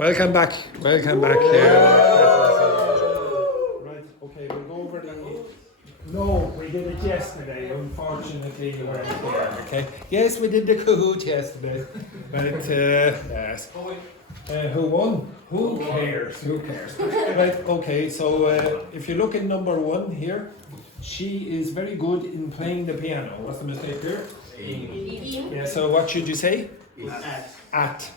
Welcome back. Welcome back. Right, okay, we'll go over the... No, we did it yesterday. Unfortunately, you weren't there, okay? Yes, we did the Kahoot yesterday. But, yes. Who won? Who cares? Who cares? Right, okay, so if you look at number 1 here, she is very good in playing the piano. What's the mistake here? Yeah, so what should you say? At.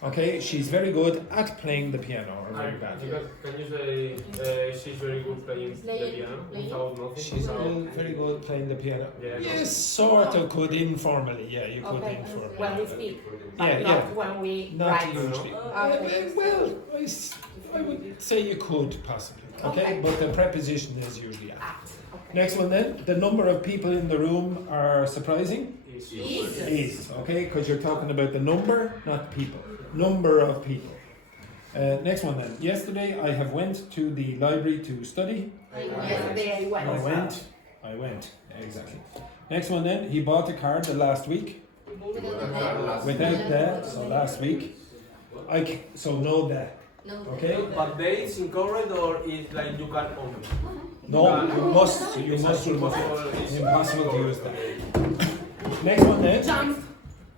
Okay, she's very good at playing the piano, or very bad. Can you say she's very good playing the piano without nothing? She's very good playing the piano. Yeah, Yes, sort of could informally. Yeah, you could Okay. informally. When we speak, but Yeah, not yeah. when we Not write. usually. Okay. Well, I would say you could possibly. Okay, Okay. but the preposition is usually at. At. Okay. Next one then. The number of people in the room are surprising. Is. Okay, because you're talking about the number, not people. Number of people. Next one then. Yesterday I have went to the library to study. Yesterday I went. I went. Exactly. Next one then. He bought a car the last week. Without that, so last week. So no that. Okay. But they is incorrect or is like you can only? No, you must remove it. Impossible to use that. Next one then. Jump.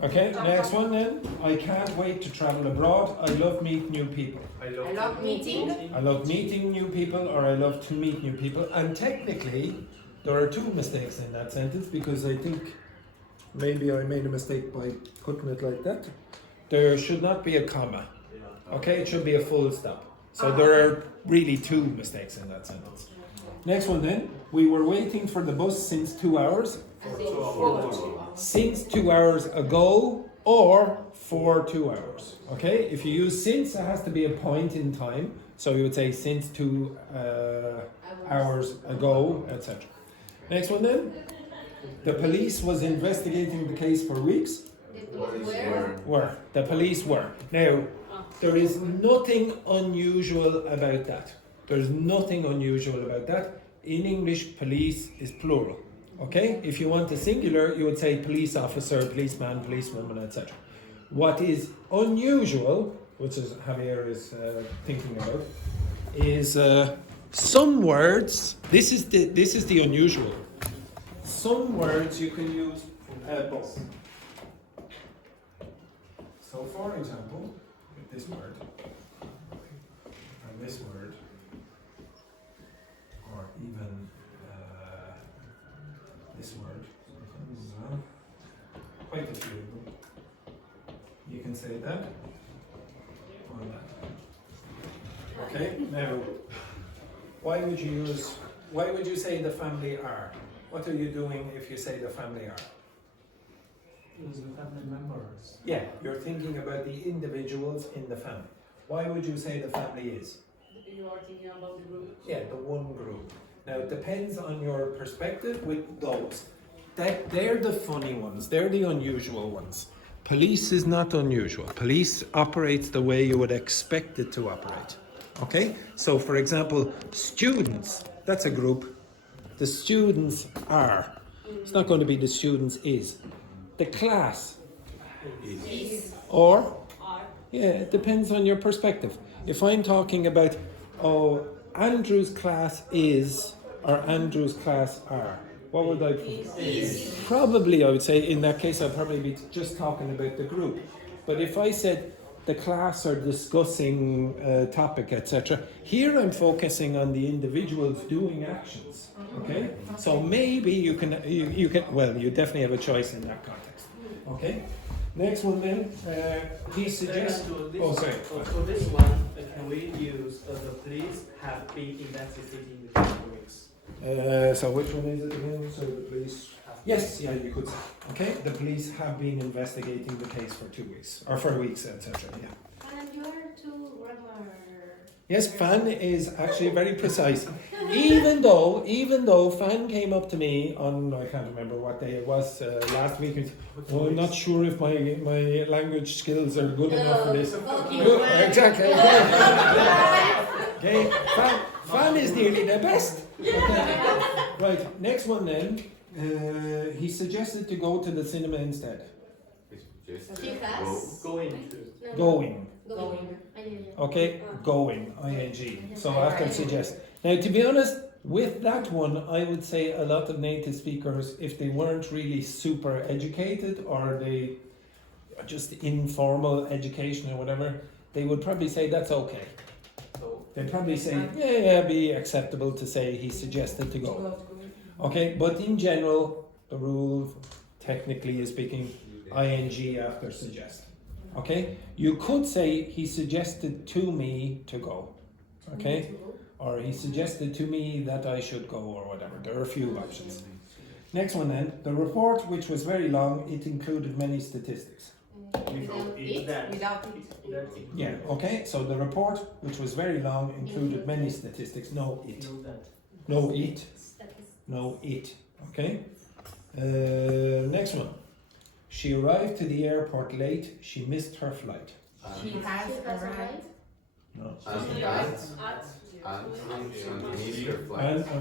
Okay, next one then. I can't wait to travel abroad. I love meet new people. I love meeting. I love meeting new people, or I love to meet new people. And technically, there are 2 mistakes in that sentence, because I think maybe I made a mistake by putting it like that. There should not be a comma. Okay, it should be a full stop. So there are really 2 mistakes in that sentence. Next one then. We were waiting for the bus since 2 hours. Since 2 hours ago, or for 2 hours. Okay, if you use since, it has to be a point in time. So you would say since 2 hours ago, etc. Next one then. The police was investigating the case for weeks. Were. The police were. Now, there is nothing unusual about that. There's nothing unusual about that. In English, police is plural. Okay? If you want a singular, you would say police officer, policeman, policewoman, etc. What is unusual, which is Javier is thinking about, is some words. This is the unusual. Some words you can use both. So, for example, this word and this word, or even this word, quite a few of them. You can say that or that. Okay, now why would you say the family are? What are you doing if you say the family are? Using family members. Yeah, you're thinking about the individuals in the family. Why would you say the family is? You are thinking about the group. Yeah, the one group. Now it depends on your perspective with those. They're the funny ones, they're the unusual ones. Police is not unusual. Police operates the way you would expect it to operate. Okay? So for example, students, that's a group. The students are. It's not going to be the students is. The class Is. or Are. yeah, it depends on your perspective. If I'm talking about, Andrew's class is, or Andrew's class are, what would I put? Is. Probably, I would say, in that case, I'd probably be just talking about the group. But if I said the class are discussing a topic, etc., here I'm focusing on the individuals doing actions. Okay? So maybe you can, well, you definitely have a choice in that context. Okay? Next one then, he suggests... Oh, sorry. For this one, can we use the police have been investigating the past weeks? So which one is it again? So the police... Yes, yeah, you could say. Okay, the police have been investigating the case for 2 weeks, or for weeks, etc. Yeah. And you are too regular. Yes, Fan is actually very precise. Even though Fan came up to me on, I can't remember what day it was, last week, and said, oh, I'm not sure if my language skills are good enough for this. Exactly. Okay, Fan is nearly the best. Right, next one then. He suggested to go to the cinema instead. He has. Going to. Going. Going. Okay, going, ing. So after suggest. Now, to be honest, with that one, I would say a lot of native speakers, if they weren't really super educated or they just informal education or whatever, they would probably say that's okay. They'd probably say, yeah, be acceptable to say he suggested to go. Okay, but in general, the rule, technically speaking, ing after suggest. Okay, you could say he suggested to me to go. Okay, or he suggested to me that I should go or whatever. There are a few options. Next one then, the report, which was very long, it included many statistics. Without it. Yeah, okay, so the report, which was very long, included many statistics. No, it. No, it. No, it. Okay. Next one. She arrived to the airport late. She missed her flight. She has arrived. No. And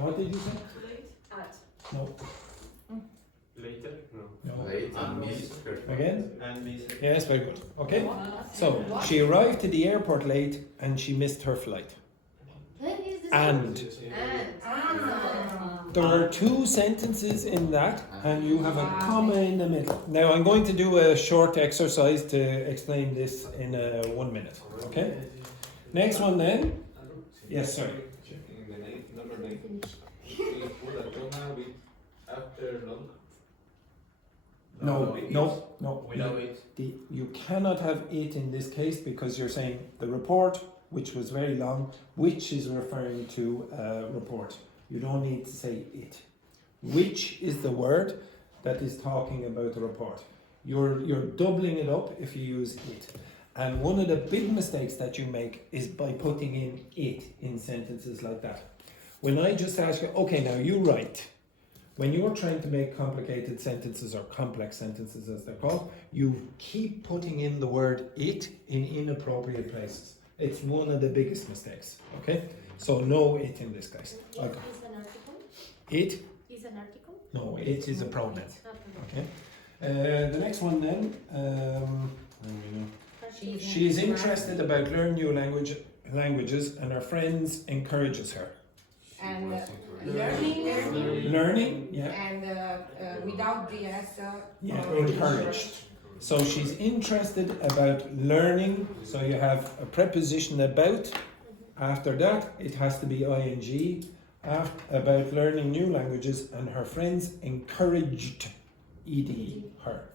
what did you say? At. No. Later? No. No. Late and missed her flight. Again? And miss. Yes, very good. Okay. So she arrived to the airport late and she missed her flight. And there are two sentences in that, and you have a comma in the middle. Now I'm going to do a short exercise to explain this in 1 minute. Okay. Next one then. Yes, sorry. Checking the name, number 9. We put a comma with after long. No. Without it. You cannot have it in this case because you're saying the report, which was very long, which is referring to a report. You don't need to say it. Which is the word that is talking about the report. You're doubling it up if you use it. And one of the big mistakes that you make is by putting in it in sentences like that. When I just ask you, okay, now you write. When you're trying to make complicated sentences or complex sentences as they're called, you keep putting in the word it in inappropriate places. It's one of the biggest mistakes, okay? So no it in this case. Okay. Is an article? It? Is an article? No, it is a pronoun. Okay. The next one then. She is interested about learning new languages and her friends encourages her. And learning, Learning, yeah. and without the S. Yeah, encouraged. So she's interested about learning. So you have a preposition about. After that, it has to be ing. About learning new languages and her friends encouraged ed her.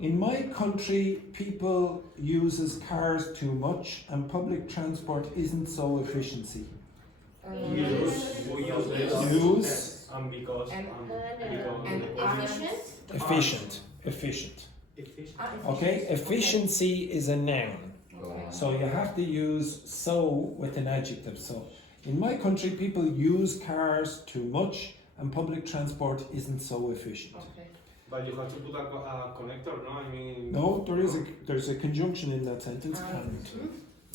In my country, people uses cars too much and public transport isn't so efficiency. Use. Because. Efficient. Efficient. Okay, efficiency is a noun. So you have to use so with an adjective. So in my country, people use cars too much and public transport isn't so efficient. But you have to put a connector, no? I mean. No, there's a conjunction in that sentence and.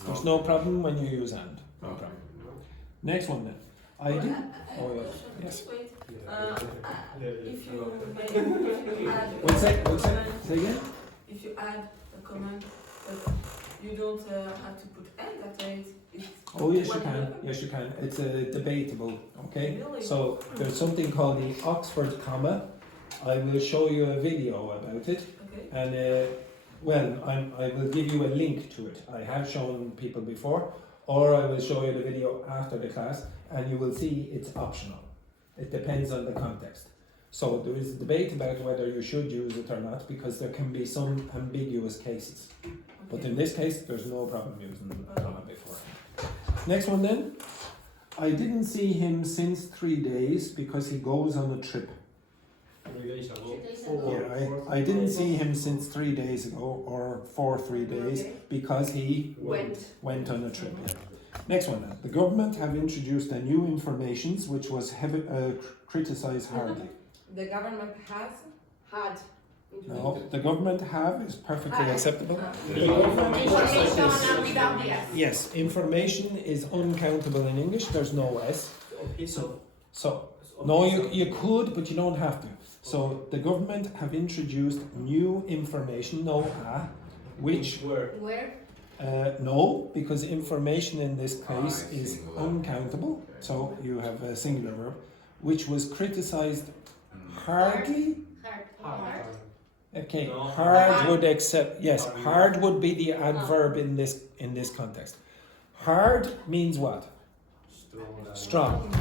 There's no problem when you use and. No problem. Next one then. I do. Oh yeah. Yes. If you add, One sec. Say again. if you add a comment, but you don't have to put and after it. It's Oh yes, you can. Yes, you can. It's debatable. Okay. Really? So there's something called the Oxford comma. I will show you a video about it, Okay. and I will give you a link to it. I have shown people before, or I will show you the video after the class, and you will see it's optional. It depends on the context. So there is a debate about whether you should use it or not, because there can be some ambiguous cases. But in this case, there's no problem using the comma before. Next one then. I didn't see him since 3 days because he goes on a trip. 3 days ago. Yeah, I didn't see him since 3 days ago or for 3 days because he went on a trip. Yeah. Next one then. The government have introduced a new informations which was criticised hardly. The government has Had. No, the government have is perfectly acceptable. Information without the S. Yes, information is uncountable in English. There's no S. So no, you could, but you don't have to. So the government have introduced new information, no which Where? Where? No, because information in this case is uncountable. So you have a singular verb, which was criticized hardly. Hard. Okay, No. hard would accept. Yes, hard would be the adverb in this context. Hard means what? Strong.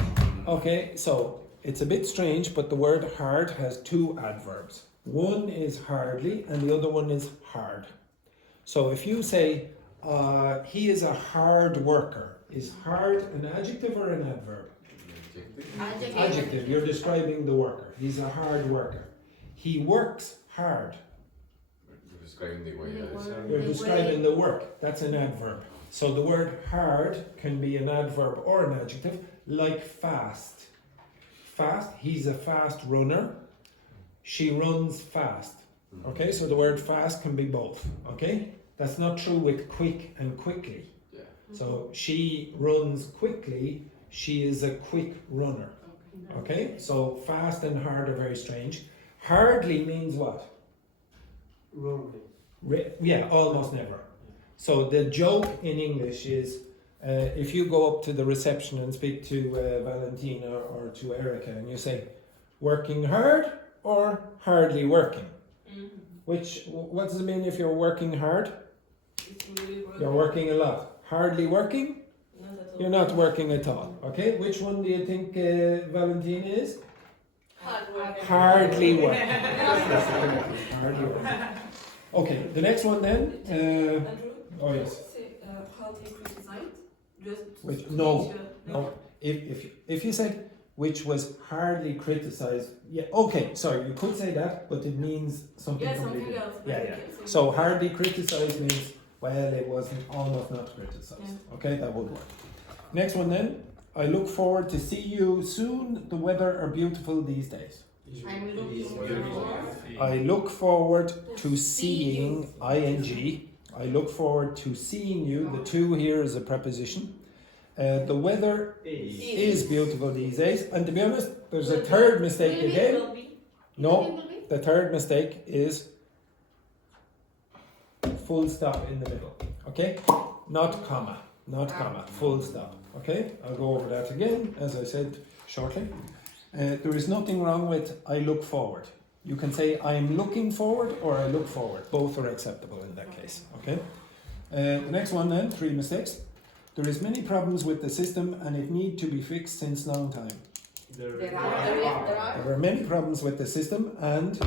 Okay, so it's a bit strange, but the word hard has two adverbs. One is hardly, and the other one is hard. So if you say he is a hard worker, is hard an adjective or an adverb? Adjective. You're describing the worker. He's a hard worker. He works hard. You're describing the way You're describing the work. That's an adverb. So the word hard can be an adverb or an adjective, like fast. Fast, he's a fast runner. She runs fast. Okay, so the word fast can be both. Okay, that's not true with quick and quickly. Yeah. So she runs quickly. She is a quick runner. Okay, so fast and hard are very strange. Hardly means what? Yeah, almost never. So the joke in English is if you go up to the reception and speak to Valentina or to Erica and you say, working hard or hardly working? What does it mean if you're working hard? It's really You're working a lot. Hardly working? You're not working at all. Okay, which one do you think Valentina is? Hardly working. Hardly working. Okay, the next one then. Andrew? Oh yes. Say hardly criticized. Just Which, to no, teach, no. If you said which was hardly criticized, yeah, okay, sorry, you could say that, but it means something Yeah, completely something else. Yeah, but yeah. you can say So hardly criticized means, well, it wasn't almost not criticized. Yeah. Okay, that would work. Next one then. I look forward to see you soon. The weather are beautiful these days. I'm looking for. I look forward to seeing ing. I look forward to seeing you. The to here is a preposition. The weather is beautiful these days. And to be honest, there's a third mistake again. No, the third mistake is full stop in the middle. Okay? Not comma. Not comma. Full stop. Okay? I'll go over that again, as I said shortly. There is nothing wrong with I look forward. You can say I'm looking forward or I look forward. Both are acceptable in that case. Okay? The next one then, 3 mistakes. There is many problems with the system and it need to be fixed since long time. There are. There were many problems with the system and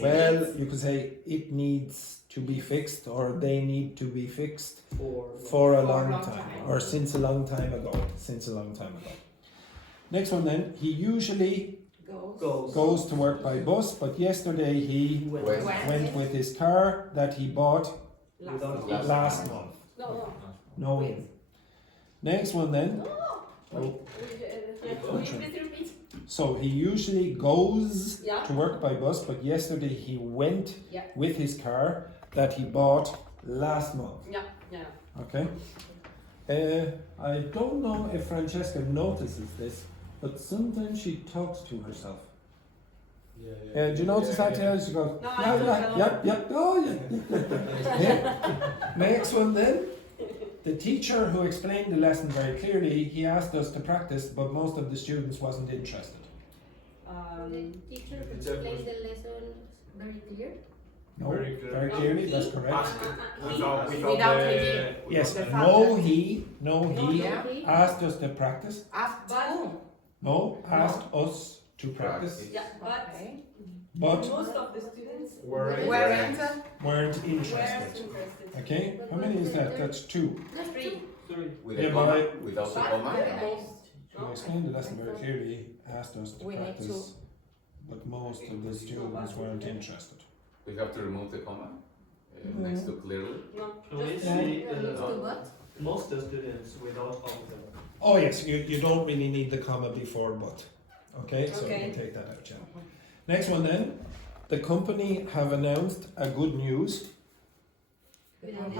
well, you could say it needs to be fixed or they need to be fixed for a long time or since a long time ago. Since a long time ago. Next one then, he usually goes to work by bus, but yesterday he went with his car that he bought last month. No in. Next one then. So he usually goes to work by bus, but yesterday he went with his car that he bought last month. Okay. I don't know if Francesca notices this, but sometimes she talks to herself. Do you notice that? Yeah, she goes, yep, oh yeah. Next one then. The teacher who explained the lesson very clearly, he asked us to practice, but most of the students wasn't interested. The teacher explained the lesson very clear. No, Very clear. very clearly, that's correct. Without the- Yes, The no he Yeah. asked us to practice. Asked who? No, asked us to practice, Okay. but most of the students weren't weren't interested. interested. Okay, how many is that? That's 2. That's three. With Yeah, a but comma, without the comma. Who explained the lesson very clearly, asked us to We need practice, but most of the students weren't interested. We have to remove the comma next to clearly. Can we Just say To what? most of the students without all of them? Oh yes, you don't really need the comma before but. Okay, so you Okay. can take that out, yeah. Next one then. The company have announced a good news Some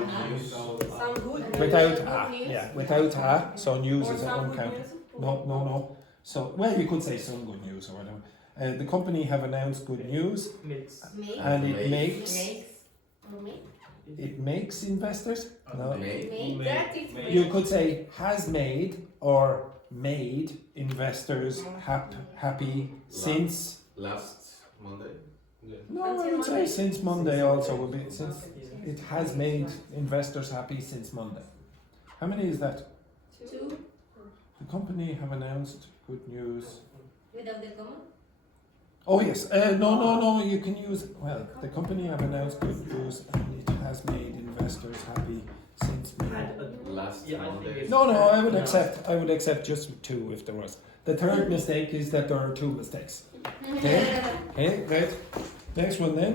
good without Good a. news. Yeah, without a. So news or is some good uncountable. news. No. So well, you could say some good news or whatever. The company have announced good news, Mix. Make. and it makes Or make. it makes investors. No. Made that is You could say has made or made investors happy since. Last Monday. Yeah. No, I Until would say Monday. since Monday also would be since it has made investors happy since Monday. How many is that? two The company have announced good news. without the comma. Oh yes, no, you can use, well, the company have announced good news and it has made investors happy since May. Last Yeah, I think Monday. it's- No, I would accept just two if there was. The third mistake is that there are two mistakes. Okay, okay, right. Next one then,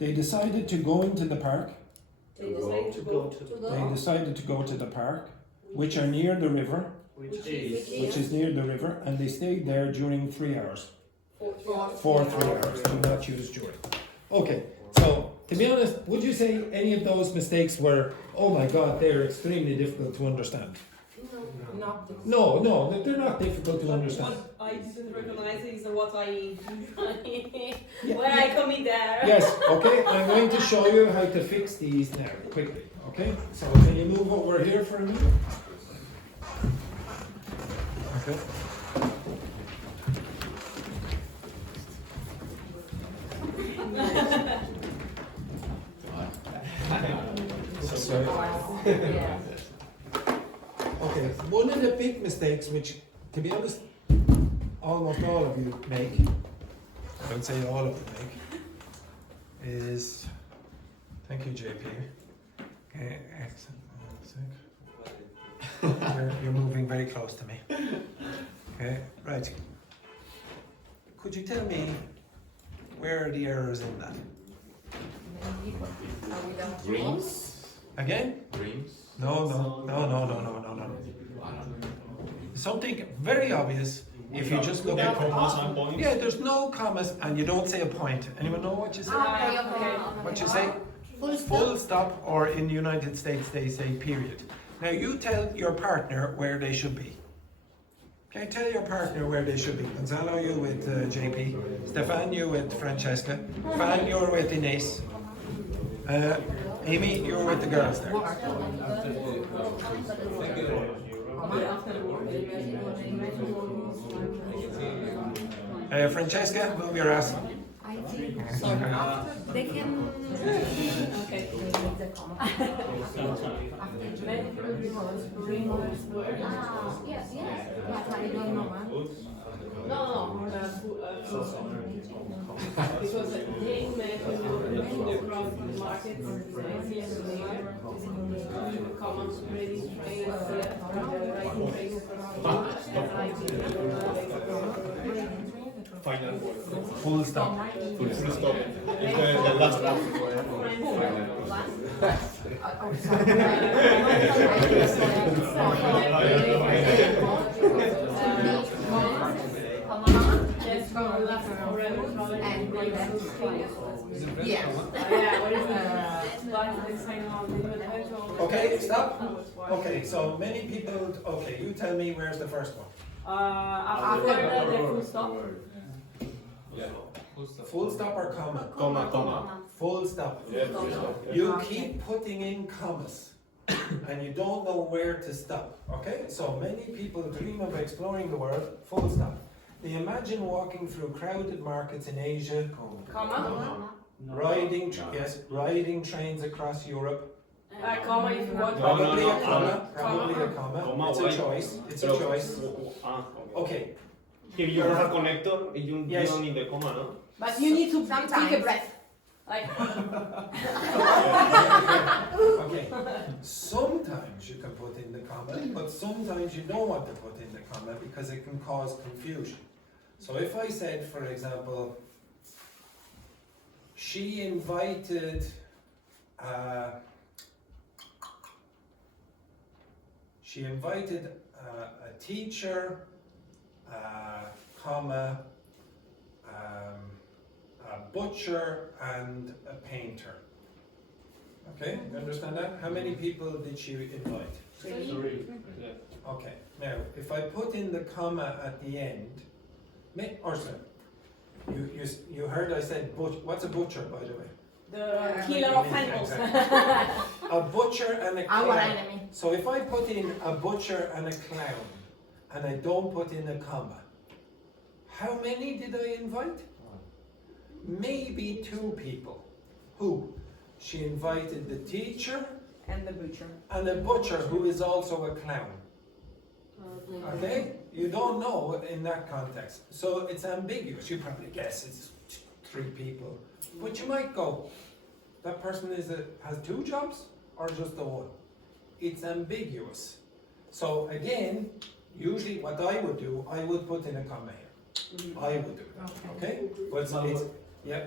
they decided to go into the park. They decide to go to To They go. decided to go to the park, which are near the river, which is which is near the river, and they stayed there during 3 hours. for 3 hours, do not use during. Okay, so to be honest, would you say any of those mistakes were, oh my god, they're extremely difficult to understand? not the No, they're not difficult to understand. What I didn't recognize is what I Yeah, when I come in there. Yes, okay, I'm going to show you how to fix these now, quickly, okay? So can you move over here for a minute? Okay. Sorry. Yeah. Okay, one of the big mistakes, which, to be honest, almost all of you make, I would say all of you make, is, thank you JP. Okay, excellent. One sec. You're moving very close to me. Okay, right. Could you tell me where are the errors in that? Many people are without Dreams. Again? Dreams. No. Something very obvious if you just look at commas and points. Yeah, there's no commas and you don't say a point. Anyone know what you say? Okay. What you say? Full stop. Full stop, or in the United States they say period. Now you tell your partner where they should be. Okay, tell your partner where they should be. Gonzalo, you with JP. Stefan, you with Francesca. Fan, you're with Ines. Amy, you're with the girls there. Francesca, move your ass. I think they can Okay. the comma. After dream was Yes. but I don't know. No. Because they make across the market, common ready trains, writing trains. Final word. Full stop. Full stop. It's the last Yes, last forever. Okay, stop. Okay, so many people. Okay, you tell me where's the first one. After the full stop. Yeah. Full stop or comma? Comma. Full stop. Yeah, full stop. You keep putting in commas and you don't know where to stop. Okay? So many people dream of exploring the world, full stop. They imagine walking through crowded markets in Asia, Comma. riding trains across Europe. Comma if you want. Probably a comma. Comma. Probably a comma. Comma, It's a why? choice. It's a choice. Okay. Okay. If you have a connector, you Yes. don't need the comma, no? But you need to Sometimes. take a breath. Like, Okay. Sometimes you can put in the comma, but sometimes you don't want to put in the comma because it can cause confusion. So if I said, for example, she invited a teacher, comma, a butcher and a painter. Okay, you understand that? How many people did she invite? 3. Yeah. Okay, now if I put in the comma at the end, Orson, you heard I said what's a butcher, by the way? The killer of animals. A butcher and a Our clown. enemy. So if I put in a butcher and a clown, and I don't put in a comma, how many did I invite? Maybe 2 people. Who? She invited the teacher And the butcher. and a butcher who is also a clown. Okay? You don't know in that context. So it's ambiguous. You probably guess it's 3 people. But you might go, that person has 2 jobs or just the one? It's ambiguous. So again, usually what I would do, I would put in a comma here. I would do that. Okay? But it's yeah.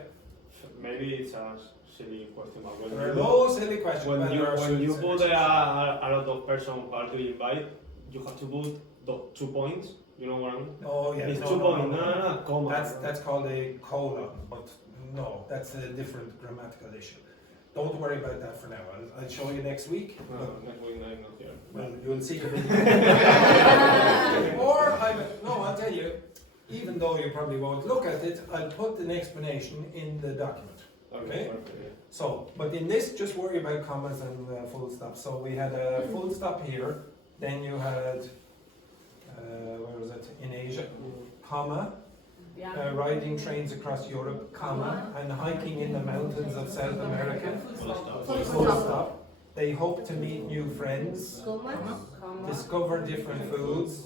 Maybe it's a silly question, but when There are you, no silly questions. when but you, there are when you silly put a questions. lot of person who are to invite, you have to put the 2 points. You know what I mean? Oh yeah. It's no, 2 no, points. no, No, comma. That's called a colon, but no, that's a different grammatical issue. Don't worry about that for now. I'll show you next week. No, next week I'm not here. Well, you'll see the video. Or I'll tell you, even though you probably won't look at it, I'll put an explanation in the document. Okay. Perfect, yeah. So, but in this, just worry about commas and full stops. So we had a full stop here, then you had, where was it, in Asia, comma, riding trains across Europe, comma, and hiking in the mountains of South America, full stop. They hope to meet new friends, Comma. discover different foods.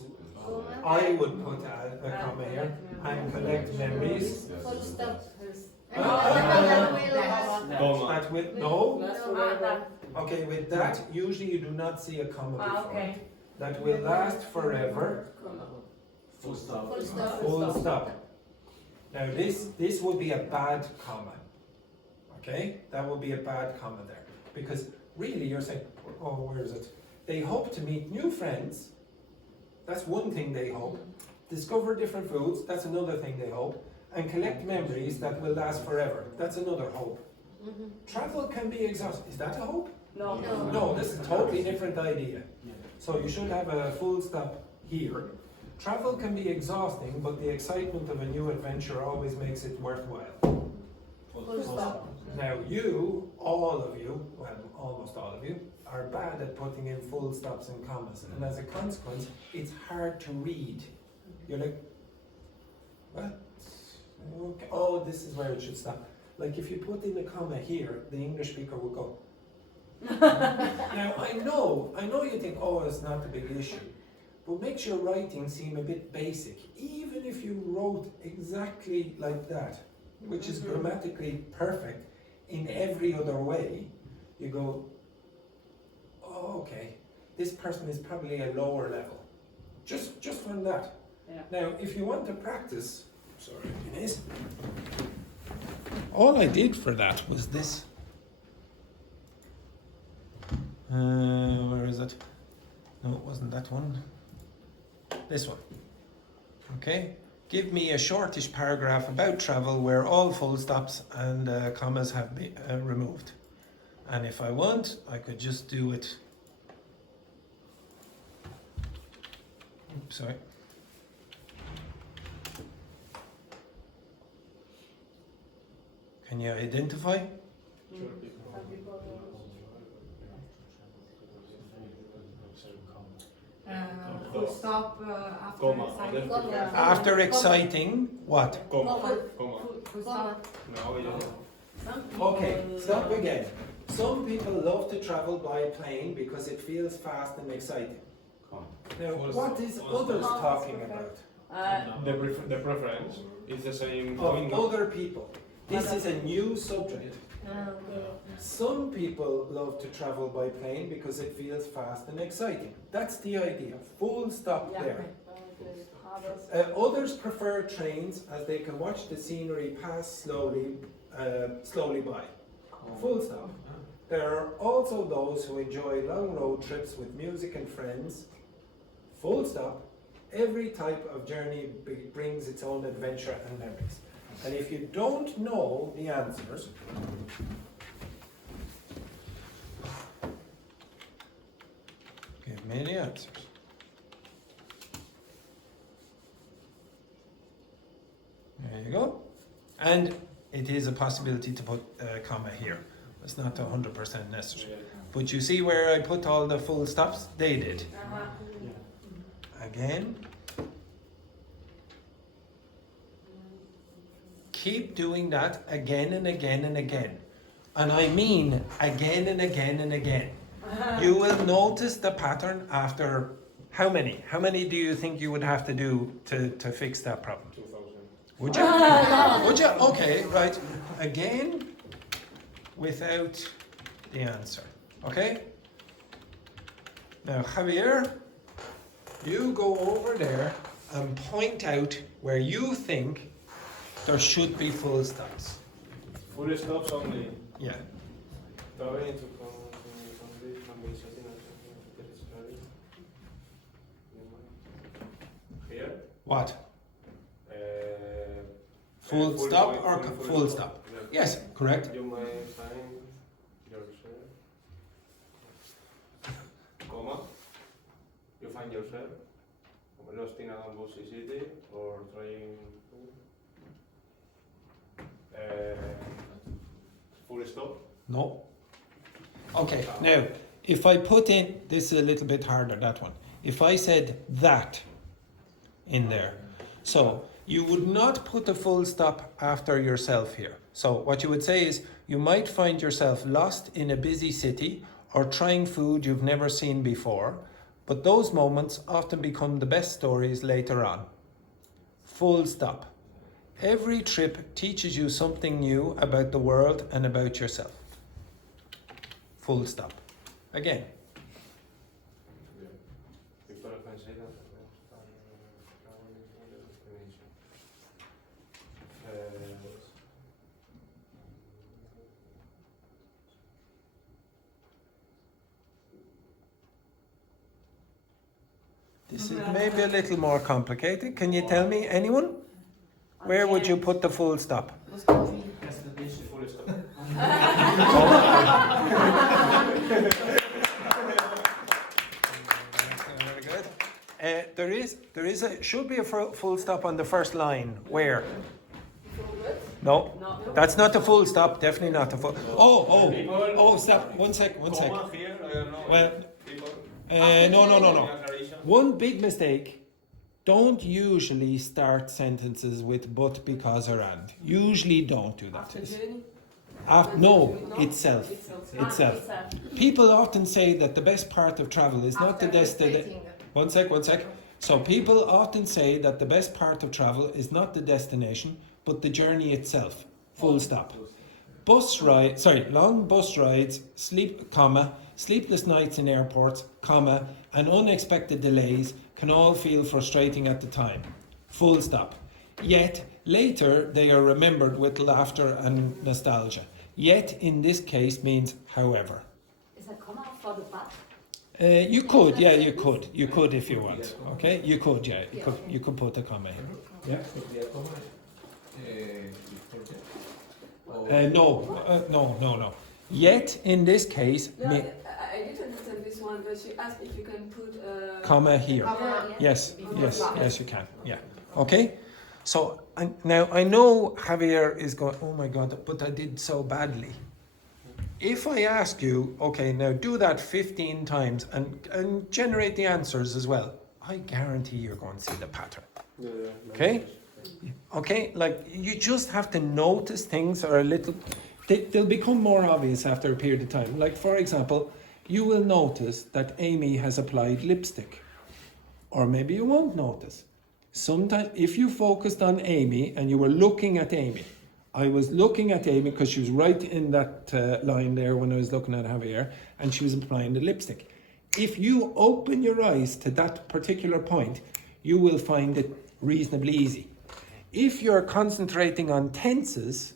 I would put a comma here, and collect memories. Full stop. Comma. That with, no, That's okay, with that, usually you do not see a comma before. okay. That will last forever. Full stop. Full stop. Full stop. Now this would be a bad comma. Okay? That would be a bad comma there. Because really you're saying, oh, where is it? They hope to meet new friends. That's one thing they hope. Discover different foods. That's another thing they hope. And collect memories that will last forever. That's another hope. Travel can be exhausting. Is that a hope? No. No, this is a totally different idea. So you should have a full stop here. Travel can be exhausting, but the excitement of a new adventure always makes it worthwhile. Full stop. Now you, all of you, well, almost all of you, are bad at putting in full stops and commas. And as a consequence, it's hard to read. You're like, what? Okay. Oh, this is where it should stop. Like if you put in a comma here, the English speaker will go. Now I know you think, oh, it's not a big issue, but makes your writing seem a bit basic. Even if you wrote exactly like that, which is grammatically perfect in every other way, you go, oh, okay, this person is probably a lower level. Just from that. Yeah. Now, if you want to practice, sorry, Inés. All I did for that was this. Where is it? No, it wasn't that one. This one. Okay. Give me a shortish paragraph about travel where all full stops and commas have been removed. And if I want, I could just do it. Oops, sorry. Can you identify? Full stop after Comma. exciting. Comma. After exciting, what? Comma. Comma. Full stop. No, you don't. Okay, stop again. Some people love to travel by plane because it feels fast and exciting. Now, what is others talking about? The preference is the same. Of other people. This is a new subject. Some people love to travel by plane because it feels fast and exciting. That's the idea. Full stop there. Others prefer trains as they can watch the scenery pass slowly by. Full stop. There are also those who enjoy long road trips with music and friends. Full stop. Every type of journey brings its own adventure and memories. And if you don't know the answers, give me the answers. There you go. And it is a possibility to put a comma here. It's not 100% necessary. But you see where I put all the full stops? They did. Again. Keep doing that again and again and again. And I mean again and again and again. You will notice the pattern after how many? How many do you think you would have to do to fix that problem? 2,000. Would you? Would you? Okay, right. Again, without the answer. Okay? Now, Javier, you go over there and point out where you think there should be full stops. Full stops only. Yeah. Here? What? Full stop or full stop? Yeah. Yes, correct. You might find yourself. Comma. You find yourself lost in a busy city or trying full stop. No. Okay, now, if I put in, this is a little bit harder, that one. If I said that in there, so you would not put a full stop after yourself here. So what you would say is, you might find yourself lost in a busy city or trying food you've never seen before, but those moments often become the best stories later on. Full stop. Every trip teaches you something new about the world and about yourself. Full stop. Again. This is maybe a little more complicated. Can you tell me, anyone? Where would you put the full stop? Full stop. Very good. Should be a full stop on the first line. Where? No, that's not the full stop. Definitely not the full. Oh! Stop. One sec. Comma here, I don't know. Well, no. One big mistake. Don't usually start sentences with but, because, or and. Usually don't do that. Itself. People often say that the best part of travel is not the destination. One sec. So people often say that the best part of travel is not the destination, but the journey itself. Full stop. Long bus rides, sleepless nights in airports, and unexpected delays can all feel frustrating at the time. Full stop. Yet, later they are remembered with laughter and nostalgia. Yet, in this case, means however. Is a comma for the but? You could if you want. Okay, you could put a comma here. No. Yet, in this case, I didn't understand this one, but she asked if you can put a comma here. Yes, you can. Yeah. Okay. So now I know Javier is going, oh my God, but I did so badly. If I ask you, okay, now do that 15 times and generate the answers as well, I guarantee you're going to see the pattern. Okay? Okay, like you just have to notice things are a little, they'll become more obvious after a period of time. Like, for example, you will notice that Amy has applied lipstick. Or maybe you won't notice. Sometimes, if you focused on Amy and you were looking at Amy, I was looking at Amy because she was right in that line there when I was looking at Javier, and she was applying the lipstick. If you open your eyes to that particular point, you will find it reasonably easy. If you're concentrating on tenses,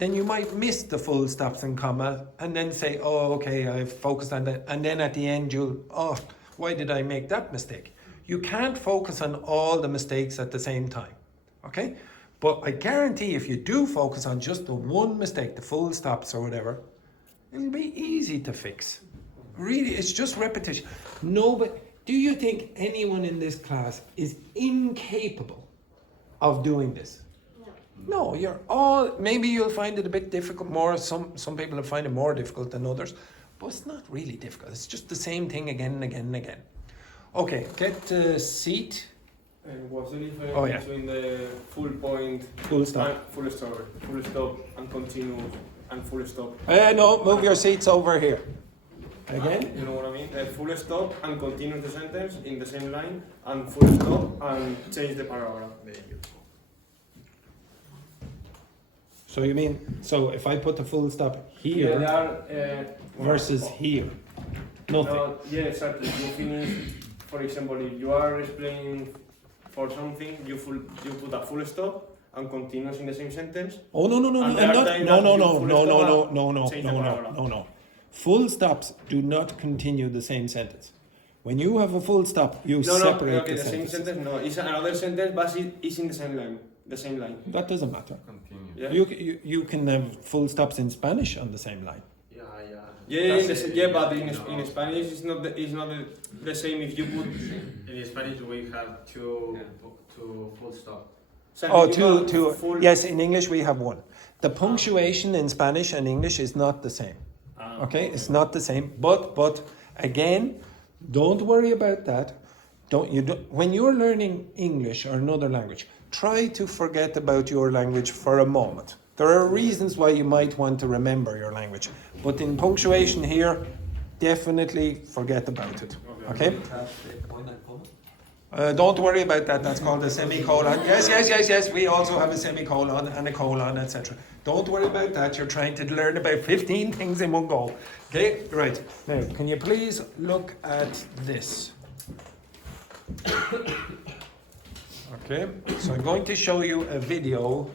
then you might miss the full stops and comma and then say, oh, okay, I've focused on that. And then at the end, why did I make that mistake? You can't focus on all the mistakes at the same time, okay? But I guarantee if you do focus on just the one mistake, the full stops or whatever, it'll be easy to fix. Really, it's just repetition. Do you think anyone in this class is incapable of doing this? No, you're all. Maybe you'll find it a bit difficult. More some people will find it more difficult than others, but it's not really difficult. It's just the same thing again and again and again. Okay, get a seat. And what's the difference Oh, yeah. between the full point Full stop. and full stop and continue and full stop? No, move your seats over here. Again. You know what I mean? Full stop and continue the sentence in the same line, and full stop and change the paragraph. So you mean if I put the full stop here Yeah, there are, versus here, nothing. yeah, exactly. You finish, for example, if you are explaining for something, you put a full stop and continues in the same sentence. Oh no! And I'm there are not. times No! that you full stop and change the No! paragraph. Full stops do not continue the same sentence. When you have a full stop, you separate okay, the the same sentences. sentence. No, it's another sentence, but it's in the same line. The same line. That doesn't matter. Continue. Yeah. You can have full stops in Spanish on the same line. But in Spanish it's not the same if you put. In Spanish we have two full stop. Oh, two. Yes, in English we have one. The punctuation in Spanish and English is not the same. Okay, it's not the same. But again, don't worry about that. When you're learning English or another language, try to forget about your language for a moment. There are reasons why you might want to remember your language, but in punctuation here, definitely forget about it. Okay? Don't worry about that. That's called a semicolon. Yes. We also have a semicolon and a colon, etc. Don't worry about that. You're trying to learn about 15 things in one go. Okay? Right. Now, can you please look at this? Okay. So I'm going to show you a video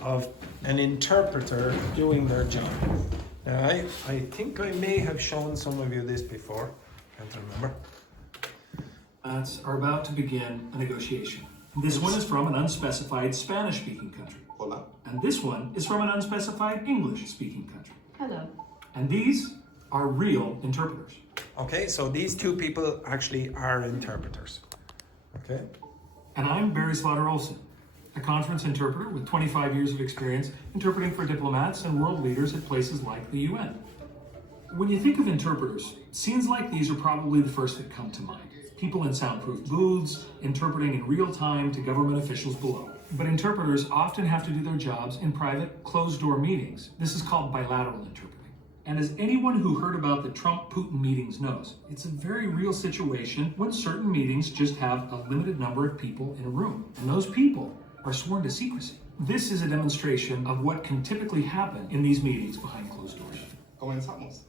of an interpreter doing their job. Now, I think I may have shown some of you this before. Can't remember. Are about to begin a negotiation. This one is from an unspecified Spanish-speaking country. Hola. And this one is from an unspecified English-speaking country. Hello. And these are real interpreters. Okay, so these two people actually are interpreters. Okay. And I'm Barry Slaughter Olson, a conference interpreter with 25 years of experience interpreting for diplomats and world leaders at places like the UN. When you think of interpreters, scenes like these are probably the first that come to mind. People in soundproof booths, interpreting in real time to government officials below. But interpreters often have to do their jobs in private, closed-door meetings. This is called bilateral interpreting. And as anyone who heard about the Trump-Putin meetings knows, it's a very real situation when certain meetings just have a limited number of people in a room. And those people are sworn to secrecy. This is a demonstration of what can typically happen in these meetings behind closed doors. Comenzamos.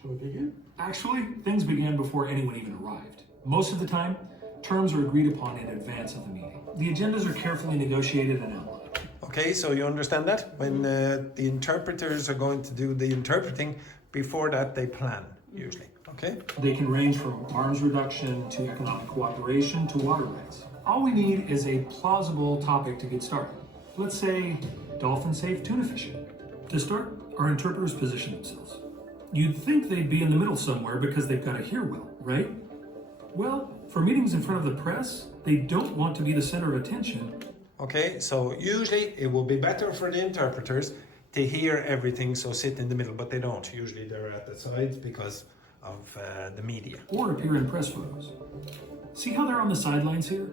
Shall we begin? Actually, things began before anyone even arrived. Most of the time, terms are agreed upon in advance of the meeting. The agendas are carefully negotiated and outlined. Okay, so you understand that? When the interpreters are going to do the interpreting, before that they plan, usually. Okay? They can range from arms reduction to economic cooperation to water rights. All we need is a plausible topic to get started. Let's say dolphin-safe tuna fishing. To start, our interpreters position themselves. You'd think they'd be in the middle somewhere because they've got to hear well, right? Well, for meetings in front of the press, they don't want to be the center of attention. Okay, so usually it will be better for the interpreters to hear everything, so sit in the middle, but they don't. Usually they're at the sides because of the media. Or appear in press photos. See how they're on the sidelines here?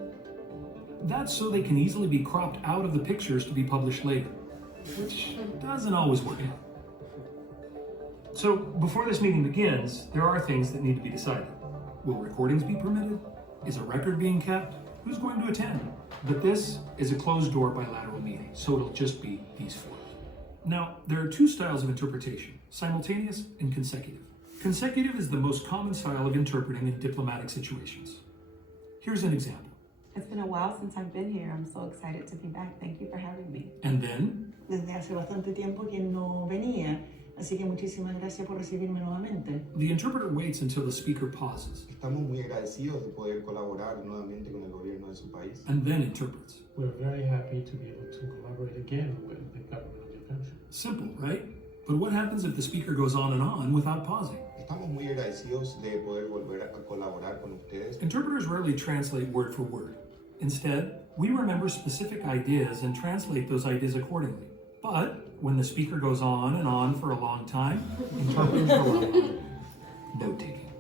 That's so they can easily be cropped out of the pictures to be published later, which doesn't always work out. So before this meeting begins, there are things that need to be decided. Will recordings be permitted? Is a record being kept? Who's going to attend? But this is a closed-door bilateral meeting, so it'll just be these four. Now, there are two styles of interpretation, simultaneous and consecutive. Consecutive is the most common style of interpreting in diplomatic situations. Here's an example. It's been a while since I've been here. I'm so excited to be back. Thank you for having me. And then? Desde hace bastante tiempo que no venía. Así que muchísimas gracias por recibirme nuevamente. The interpreter waits until the speaker pauses. Estamos muy agradecidos de poder colaborar nuevamente con el gobierno de su país. And then interprets. We're very happy to be able to collaborate again with the government of your country. Simple, right? But what happens if the speaker goes on and on without pausing? Estamos muy agradecidos de poder volver a colaborar con ustedes. Interpreters rarely translate word for word. Instead, we remember specific ideas and translate those ideas accordingly. But when the speaker goes on and on for a long time, interpreters rely on note-taking.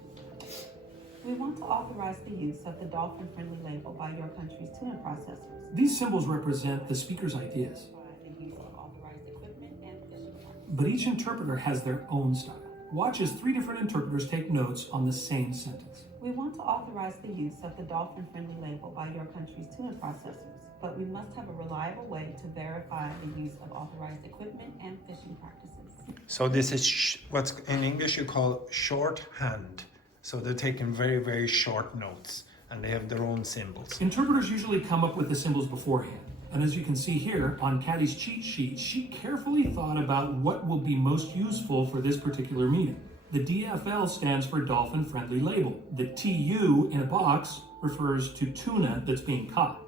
We want to authorize the use of the dolphin-friendly label by your country's tuna processors. These symbols represent the speaker's ideas, The use of authorized equipment and fishing practices. but each interpreter has their own style. Watch as 3 different interpreters take notes on the same sentence. We want to authorize the use of the dolphin-friendly label by your country's tuna processors, but we must have a reliable way to verify the use of authorized equipment and fishing practices. So this is what's in English you call shorthand. So they're taking very, very short notes and they have their own symbols. Interpreters usually come up with the symbols beforehand. And as you can see here on Caddy's cheat sheet, she carefully thought about what will be most useful for this particular meaning. The DFL stands for dolphin friendly label. The TU in a box refers to tuna that's being caught.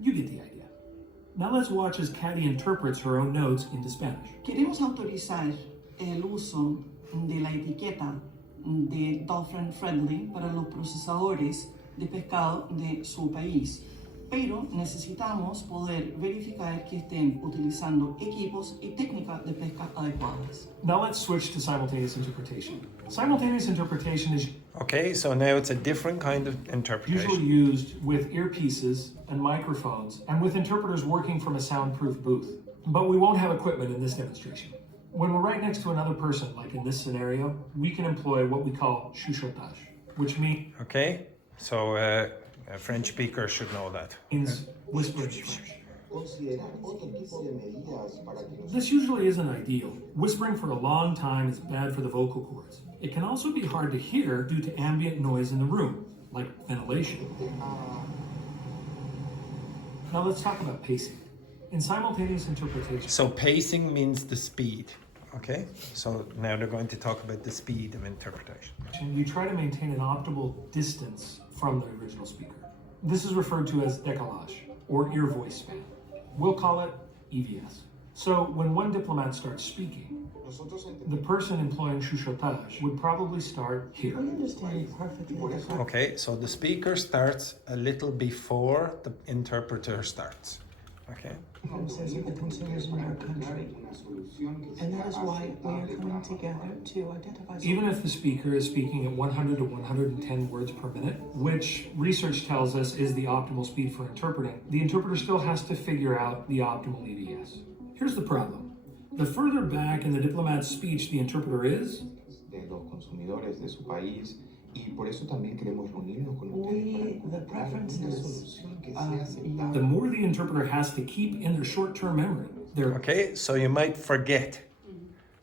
You get the idea. Now let's watch as Caddy interprets her own notes into Spanish. Queremos autorizar el uso de la etiqueta de dolphin friendly para los procesadores de pescado de su país, pero necesitamos poder verificar que estén utilizando equipos y técnicas de pesca adecuadas. Now let's switch to simultaneous interpretation. Simultaneous interpretation is Okay, so now it's a different kind of interpretation. usually used with earpieces and microphones and with interpreters working from a soundproof booth. But we won't have equipment in this demonstration. When we're right next to another person, like in this scenario, we can employ what we call chuchotage, which Okay, so a French speaker should know that. means whispering French. Considerar otro tipo de medidas para que los This usually isn't ideal. Whispering for a long time is bad for the vocal cords. It can also be hard to hear due to ambient noise in the room, like ventilation. Now let's talk about pacing. In simultaneous interpretation, So pacing means the speed. Okay, so now they're going to talk about the speed of interpretation. you try to maintain an optimal distance from the original speaker. This is referred to as décalage, or ear voice span. We'll call it EVS. So when one diplomat starts speaking, the person employing chuchotage would probably start here. I understand perfectly. Okay, so the speaker starts a little before the interpreter starts. Okay. Says of the concerns in our country, and that is why we are coming together to identify. Even if the speaker is speaking at 100 to 110 words per minute, which research tells us is the optimal speed for interpreting, the interpreter still has to figure out the optimal EVS. Here's the problem. The further back in the diplomat's speech the interpreter is, de los consumidores de su país y por eso también queremos reunirnos con ustedes The para encontrar una preferences solución que sea aceptable. the more the interpreter has to keep in their short-term memory. They're Okay, so you might forget.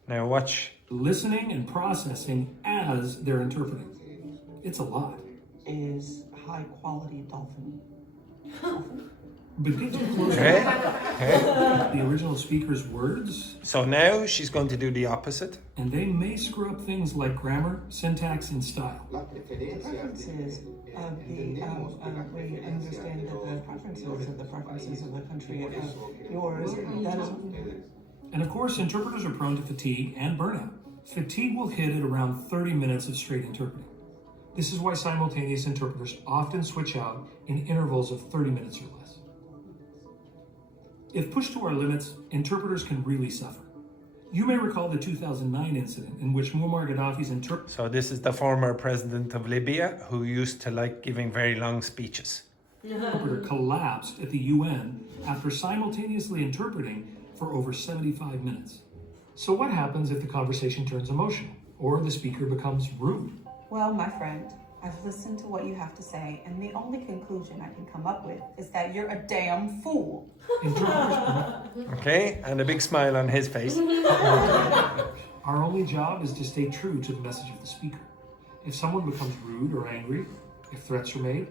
Now watch. listening and processing as they're interpreting. It's a lot. is high quality dolphin. But get too close to Okay, okay. the original speaker's words, So now she's going to do the opposite. and they may screw up things like grammar, syntax, and style. Las The preferencias preferences of the, entendemos que las we preferencias understand de that the los preferences of the preferences of the country por of eso yours, that is, ustedes And of course, interpreters are prone to fatigue and burnout. Fatigue will hit at around 30 minutes of straight interpreting. This is why simultaneous interpreters often switch out in intervals of 30 minutes or less. If pushed to our limits, interpreters can really suffer. You may recall the 2009 incident in which Muammar Gaddafi's interpreter So this is the former president of Libya who used to like giving very long speeches. collapsed at the UN after simultaneously interpreting for over 75 minutes. So what happens if the conversation turns emotional or the speaker becomes rude? Well, my friend, I've listened to what you have to say, and the only conclusion I can come up with is that you're a damn fool. Interpreters Okay, and a big smile on his face. Our only job is to stay true to the message of the speaker. If someone becomes rude or angry, if threats are made,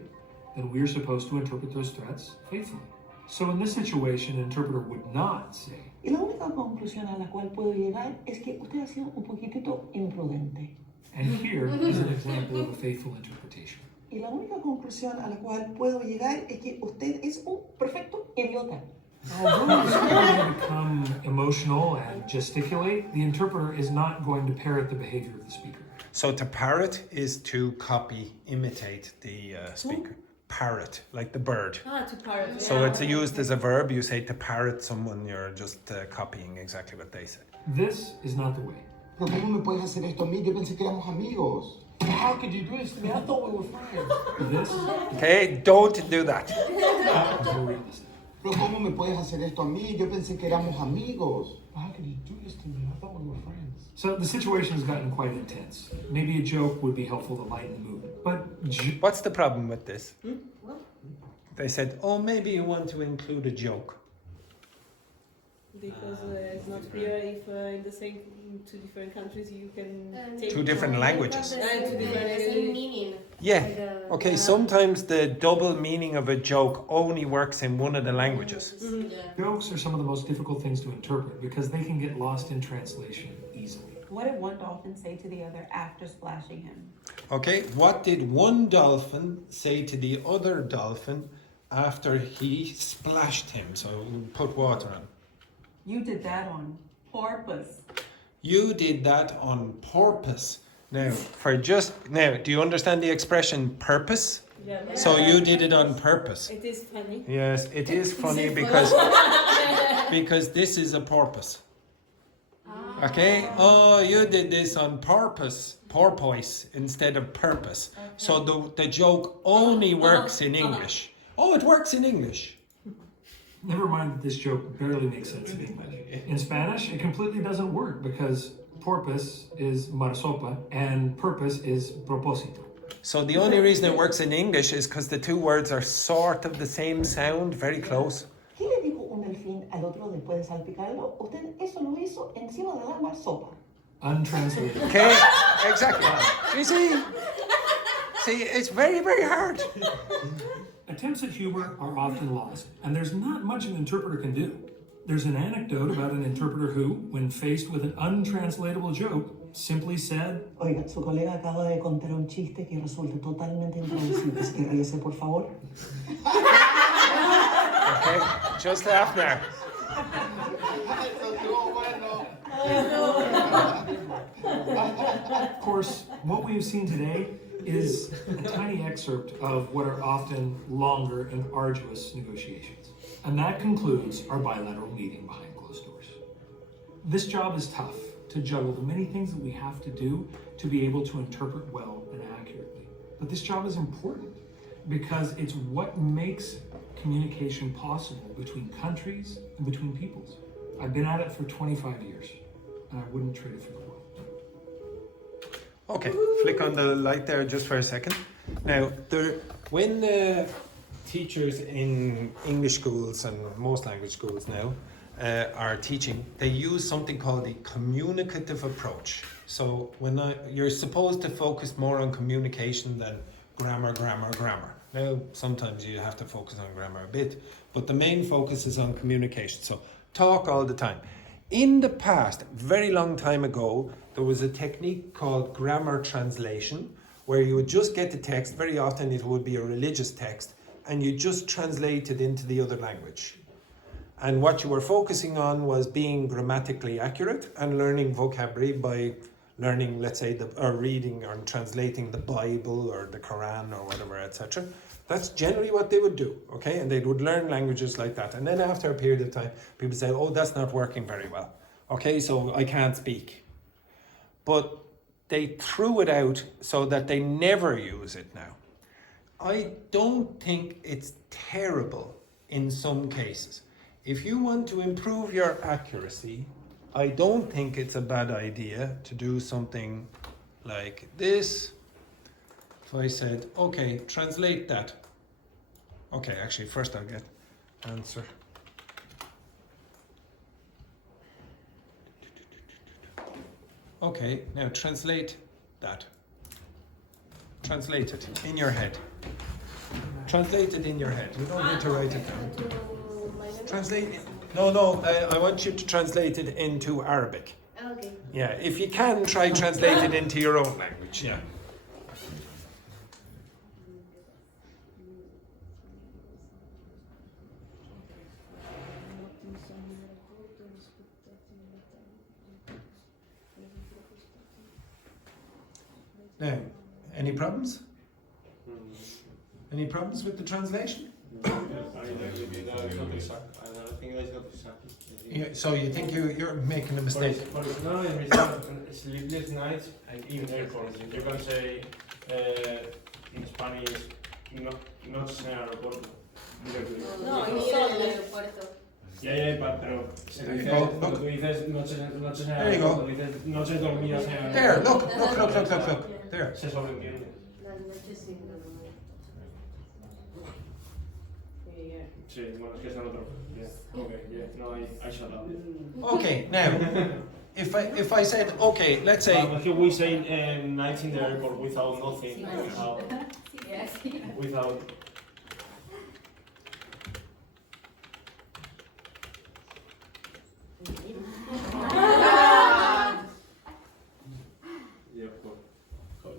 then we're supposed to interpret those threats faithfully. So in this situation, an interpreter would not say, y la única conclusión a la cual puedo llegar es que usted ha sido un poquitito imprudente. and here is an example of a faithful interpretation. Y la única conclusión a la cual puedo llegar es que usted es un perfecto idiota. Although the speaker may become emotional and gesticulate, the interpreter is not going to parrot the behavior of the speaker. So to parrot is to copy, imitate the speaker. parrot, like the bird. To parrot. So it's used as a verb. You say to parrot someone, you're just copying exactly what they said. This is not the way. Pero ¿cómo me puedes hacer esto a mí? Yo pensé que éramos amigos. How could you do this to me? I thought we were friends. This Okay, don't do that. Pero ¿cómo me puedes hacer esto a mí? Yo pensé que éramos amigos. How could you do this to me? I thought we were friends. So the situation has gotten quite intense. Maybe a joke would be helpful to lighten the mood. But What's the problem with this? They said, oh, maybe you want to include a joke. Because it's not clear if in the same two different countries you can take Two different languages. two different The same meaning. Yeah. Okay, sometimes the double meaning of a joke only works in one of the languages. jokes are some of the most difficult things to interpret because they can get lost in translation easily. What did one dolphin say to the other after splashing him? Okay, what did one dolphin say to the other dolphin after he splashed him? So put water on. You did that on purpose. You did that on purpose. Now, do you understand the expression purpose? Yeah. So you did it on purpose. It is funny. Yes, it is funny because this is a purpose. Okay? Oh, you did this on purpose. Porpoise instead of purpose. Okay. So the joke only works in English. Oh, it works in English. Never mind that this joke barely makes sense in English. In Spanish, it completely doesn't work because porpoise is marsopa and purpose is propósito. So the only reason it works in English is because the two words are sort of the same sound, very close. ¿Qué le dijo un delfín al otro después de salpicarlo? Usted eso lo hizo encima de la marsopa. Untranslated. Okay, exactly. You see, it's very, very hard. Attempts at humor are often lost, and there's not much an interpreter can do. There's an anecdote about an interpreter who, when faced with an untranslatable joke, simply said, Oiga, su colega acaba de contar un chiste que resulta totalmente intraducible. ¿Es que ríese, por favor? Okay, just laugh now. Of course, what we have seen today is a tiny excerpt of what are often longer and arduous negotiations. And that concludes our bilateral meeting behind closed doors. This job is tough, to juggle the many things that we have to do to be able to interpret well and accurately. But this job is important because it's what makes communication possible between countries and between peoples. I've been at it for 25 years, and I wouldn't trade it for the world. Okay, flick on the light there just for a second. Now, when teachers in English schools and most language schools now are teaching, they use something called the communicative approach. So you're supposed to focus more on communication than grammar. Now, sometimes you have to focus on grammar a bit, but the main focus is on communication. So talk all the time. In the past, very long time ago, there was a technique called grammar translation, where you would just get the text, very often it would be a religious text, and you just translate it into the other language. And what you were focusing on was being grammatically accurate and learning vocabulary by learning, let's say, or reading or translating the Bible or the Quran or whatever, etc. That's generally what they would do, okay? And they would learn languages like that. And then after a period of time, people say, oh, that's not working very well. Okay, so I can't speak. But they threw it out so that they never use it now. I don't think it's terrible in some cases. If you want to improve your accuracy, I don't think it's a bad idea to do something like this. If I said, okay, translate that. Okay, actually, first I'll get answer. Okay, now translate that. Translate it in your head. Translate it in your head. You don't need to write it down. Translate it. No, I want you to translate it into Arabic. Okay. Yeah, if you can, try translate it into your own language, yeah. Now, any problems? Any problems with the translation? No, it's not exact. I think that's not exact. Yeah, so you think you're making a mistake? No, it's sleepless nights and even airports. You can say in Spanish, no sé en aeropuerto. No, en el aeropuerto. Yeah, pero There you go. cuando tú dices noches en There you go. cuando dices noches dormidas en el There, aeropuerto. look. There. Se sobreentiende. Las noches sin dormir. Sí, bueno, es que es en otro. Yeah. Okay, yeah. No, I shut up. Okay, now, if I said, okay, let's say, But here we say nights in the airport without nothing, Yes. without. Yeah,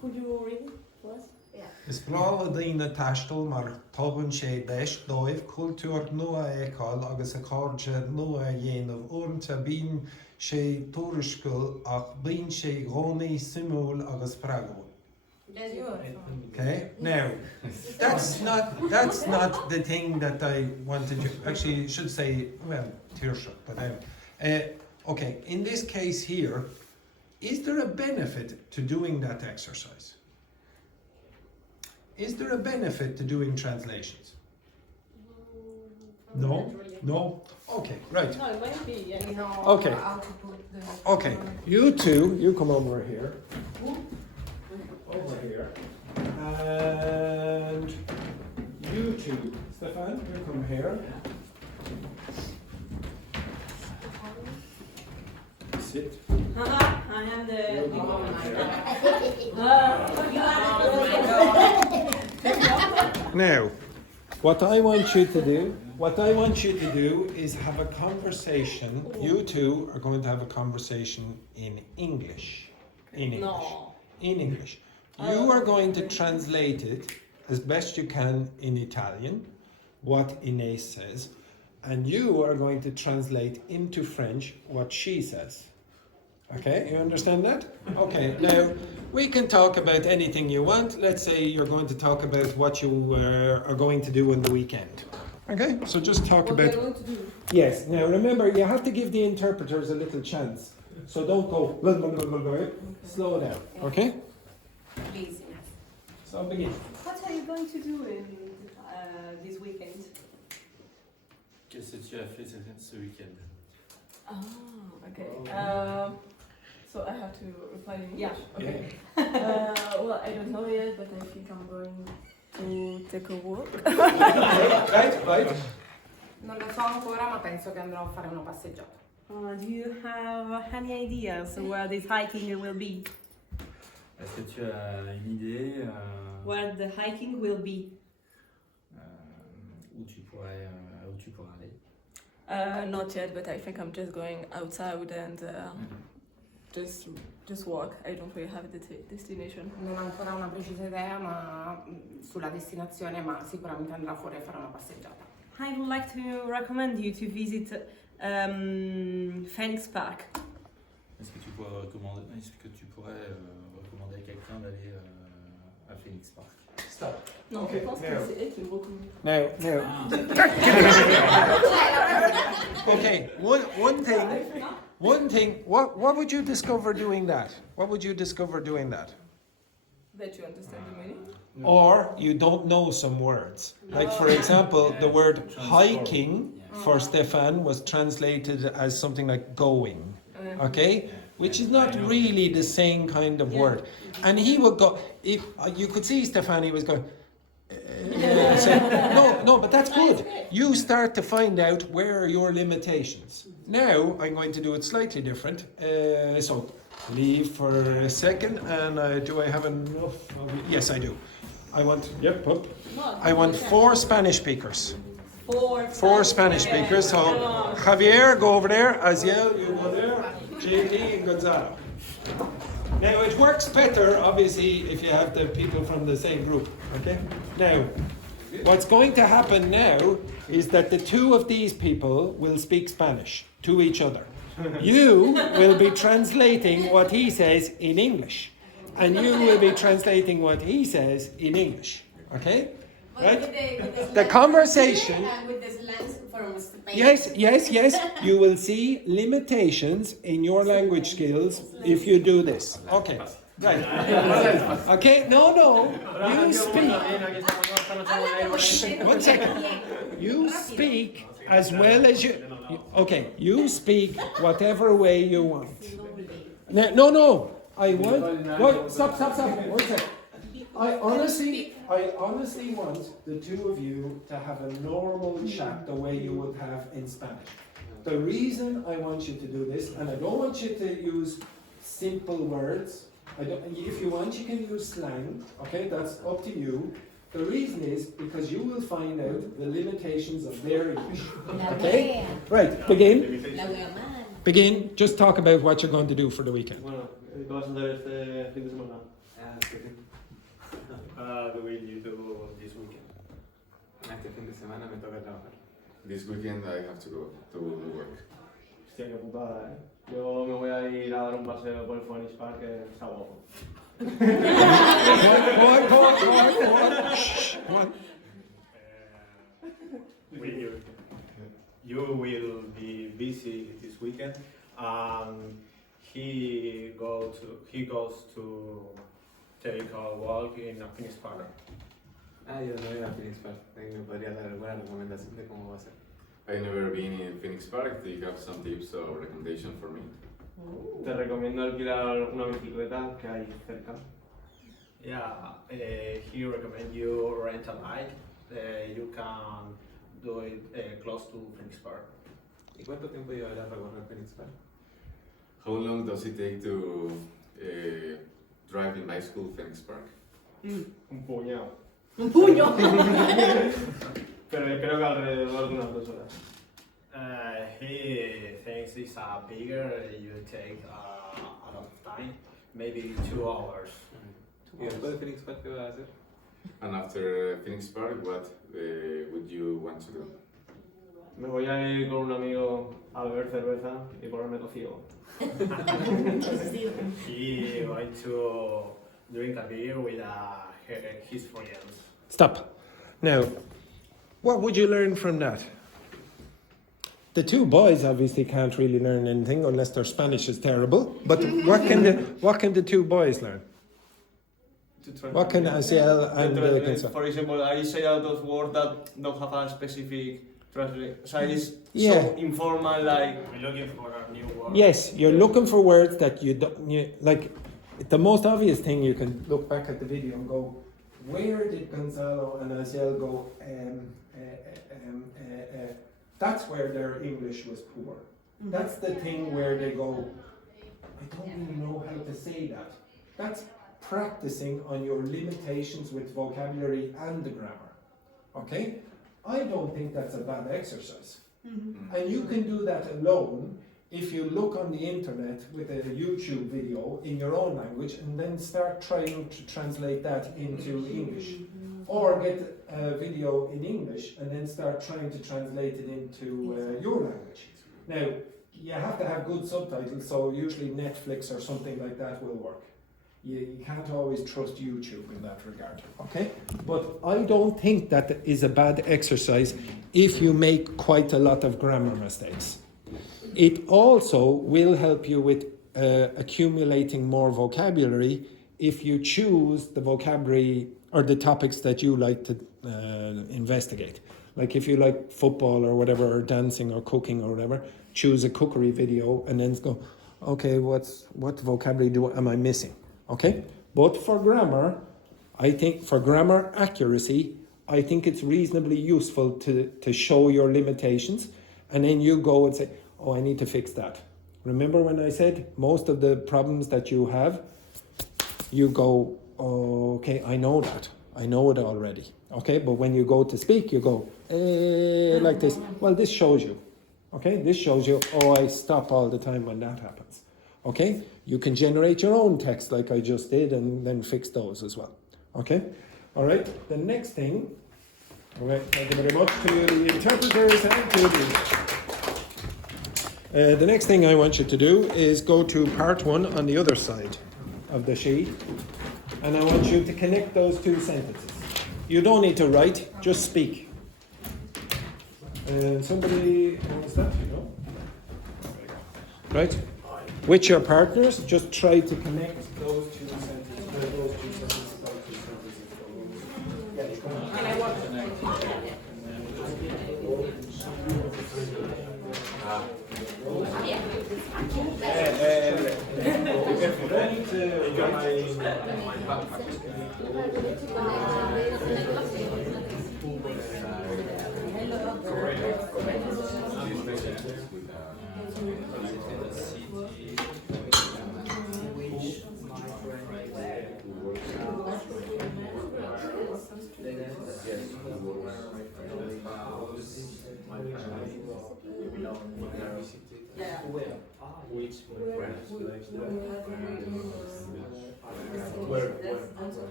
Could you read for us? is blála daoine taistil mar tugann sé leis dóibh cultúr nua éáil agus a cáirde nua a dhéanamh uaireanta bíonn sé tuairisciúil ach bíonn sé gcónaí simúil agus freagúil. Okay, now that's not the thing that I wanted you actually should say, well, Tirsha, but okay, in this case here, is there a benefit to doing that exercise? Is there a benefit to doing translations? No? No? Okay, right. No, it might be. Yeah. Okay. Okay, you two, you come over here. Over here. And you two, Stefan, you come here. Sit. I am the. Now, what I want you to do is have a conversation. You two are going to have a conversation in English. In English. No. In English. You are going to translate it as best you can in Italian, what Inés says, and you are going to translate into French what she says. Okay, you understand that? Okay, now we can talk about anything you want. Let's say you're going to talk about what you are going to do on the weekend. Okay, so just talk about. What are you going to do? Yes, now remember, you have to give the interpreters a little chance. So don't go, blah, blah, blah, blah, blah. Slow down, okay? Please. So begin. What are you going to do in this weekend? Qu'est-ce que tu as fait ce week-end? Ah, okay. So I have to reply in English? Yeah. Okay. Well, I don't know yet, but I think I'm going to take a walk. Right. Non lo so ancora, ma penso che andrò a fare una passeggiata. Do you have any ideas where this hiking will be? Est-ce que tu as une idée Where the hiking will be? où tu pourrais aller? Not yet, but I think I'm just going outside and just walk. I don't really have a destination. Non ho ancora una precisa idea sulla destinazione, ma sicuramente andrò fuori a fare una passeggiata. I would like to recommend you to visit Phoenix Park. Est-ce que tu pourrais recommander à quelqu'un d'aller à Phoenix Park? Stop. Non, Okay, je pense que now. c'est elle qui me recommande. Now. Okay, one thing, what would you discover doing that? What would you discover doing that? That you understand the meaning? Or you don't know some words. Like for example, the word hiking for Stefan was translated as something like going. Okay? Which is not really the same kind of word. And he would go, if you could see Stefan, he was going, no, but that's good. You start to find out where are your limitations. Now I'm going to do it slightly different. So leave for a second, and do I have enough? Yes, I do. I want, up. I want 4 Spanish speakers. 4 Spanish speakers. So Javier, go over there. Aziel, you go there. JD and Gonzalo. Now it works better, obviously, if you have the people from the same group. Okay. Now, what's going to happen now is that the 2 of these people will speak Spanish to each other. You will be translating what he says in English, and you will be translating what he says in English. Okay? Right? With The slang conversation. and with the slangs from Spain. Yes. You will see limitations in your language skills if you do this. Okay. Right. Okay. No. You speak. One second. You speak as well as you. Okay. You speak whatever way you want. No. I want. Wait, stop. 1 second. I honestly want the two of you to have a normal chat the way you would have in Spanish. The reason I want you to do this, and I don't want you to use simple words. If you want, you can use slang. Okay, that's up to you. The reason is because you will find out the limitations of their English. Okay? Right, begin. Just talk about what you're going to do for the weekend. Bueno, ¿qué vas a hacer este fin de semana? What will you do this weekend? Este fin de semana me toca trabajar. This weekend I have to go to work. Hostia, qué putada, Yo me voy a ir a dar un paseo por el Phoenix Park, que está guapo. What? You will be busy this weekend. He goes to take a walk in a Phoenix Park. Yo no voy a Phoenix Park. ¿Me podría dar alguna recomendación de cómo va a ser? I've never been in Phoenix Park. Do you have some tips or recommendation for me? Te recomiendo alquilar una bicicleta que hay cerca. Yeah, he recommends you rent a bike. You can do it close to Phoenix Park. ¿Y cuánto tiempo llevará a recorrer Phoenix Park? How long does it take to drive in my school, Phoenix Park? Un puñado. Un puño. Pero creo que alrededor de unas 2 horas. He thinks it's bigger. You take a lot of time, maybe 2 hours. ¿Y después de Phoenix Park qué va a hacer? And after Phoenix Park, what would you want to do? Me voy a ir con un amigo a beber cerveza y ponerme tocido. He going to drink a beer with his friends. Stop. Now, what would you learn from that? The two boys obviously can't really learn anything unless their Spanish is terrible. But what can the two boys learn? What can Asiel and For example, I say a lot of words that don't have a specific translation. So it's Yeah. so informal, like we're looking for a new word. Yes, you're looking for words that you don't like. The most obvious thing, you can look back at the video and go, where did Gonzalo and Asiel go? That's where their English was poor. That's the thing where they go, I don't really know how to say that. That's practicing on your limitations with vocabulary and the grammar. Okay? I don't think that's a bad exercise. And you can do that alone if you look on the internet with a YouTube video in your own language and then start trying to translate that into English. Or get a video in English and then start trying to translate it into your language. Now, you have to have good subtitles, so usually Netflix or something like that will work. You can't always trust YouTube in that regard, okay? But I don't think that is a bad exercise if you make quite a lot of grammar mistakes. It also will help you with accumulating more vocabulary if you choose the vocabulary or the topics that you like to investigate. Like if you like football or whatever, or dancing or cooking or whatever, choose a cookery video and then go, okay, what vocabulary am I missing? Okay? But for grammar, I think for grammar accuracy, I think it's reasonably useful to show your limitations, and then you go and say, oh, I need to fix that. Remember when I said most of the problems that you have, you go, oh, okay, I know that. I know it already. Okay, but when you go to speak, you go, like this. Well, this shows you. Okay, this shows you, oh, I stop all the time when that happens. Okay, you can generate your own text like I just did and then fix those as well. Okay, all right, the next thing, all right, thank you very much to the interpreters and to the next thing I want you to do is go to part 1 on the other side of the sheet, and I want you to connect those two sentences. You don't need to write, just speak. And somebody wants that, you know? Right? With your partners, just try to connect those two sentences.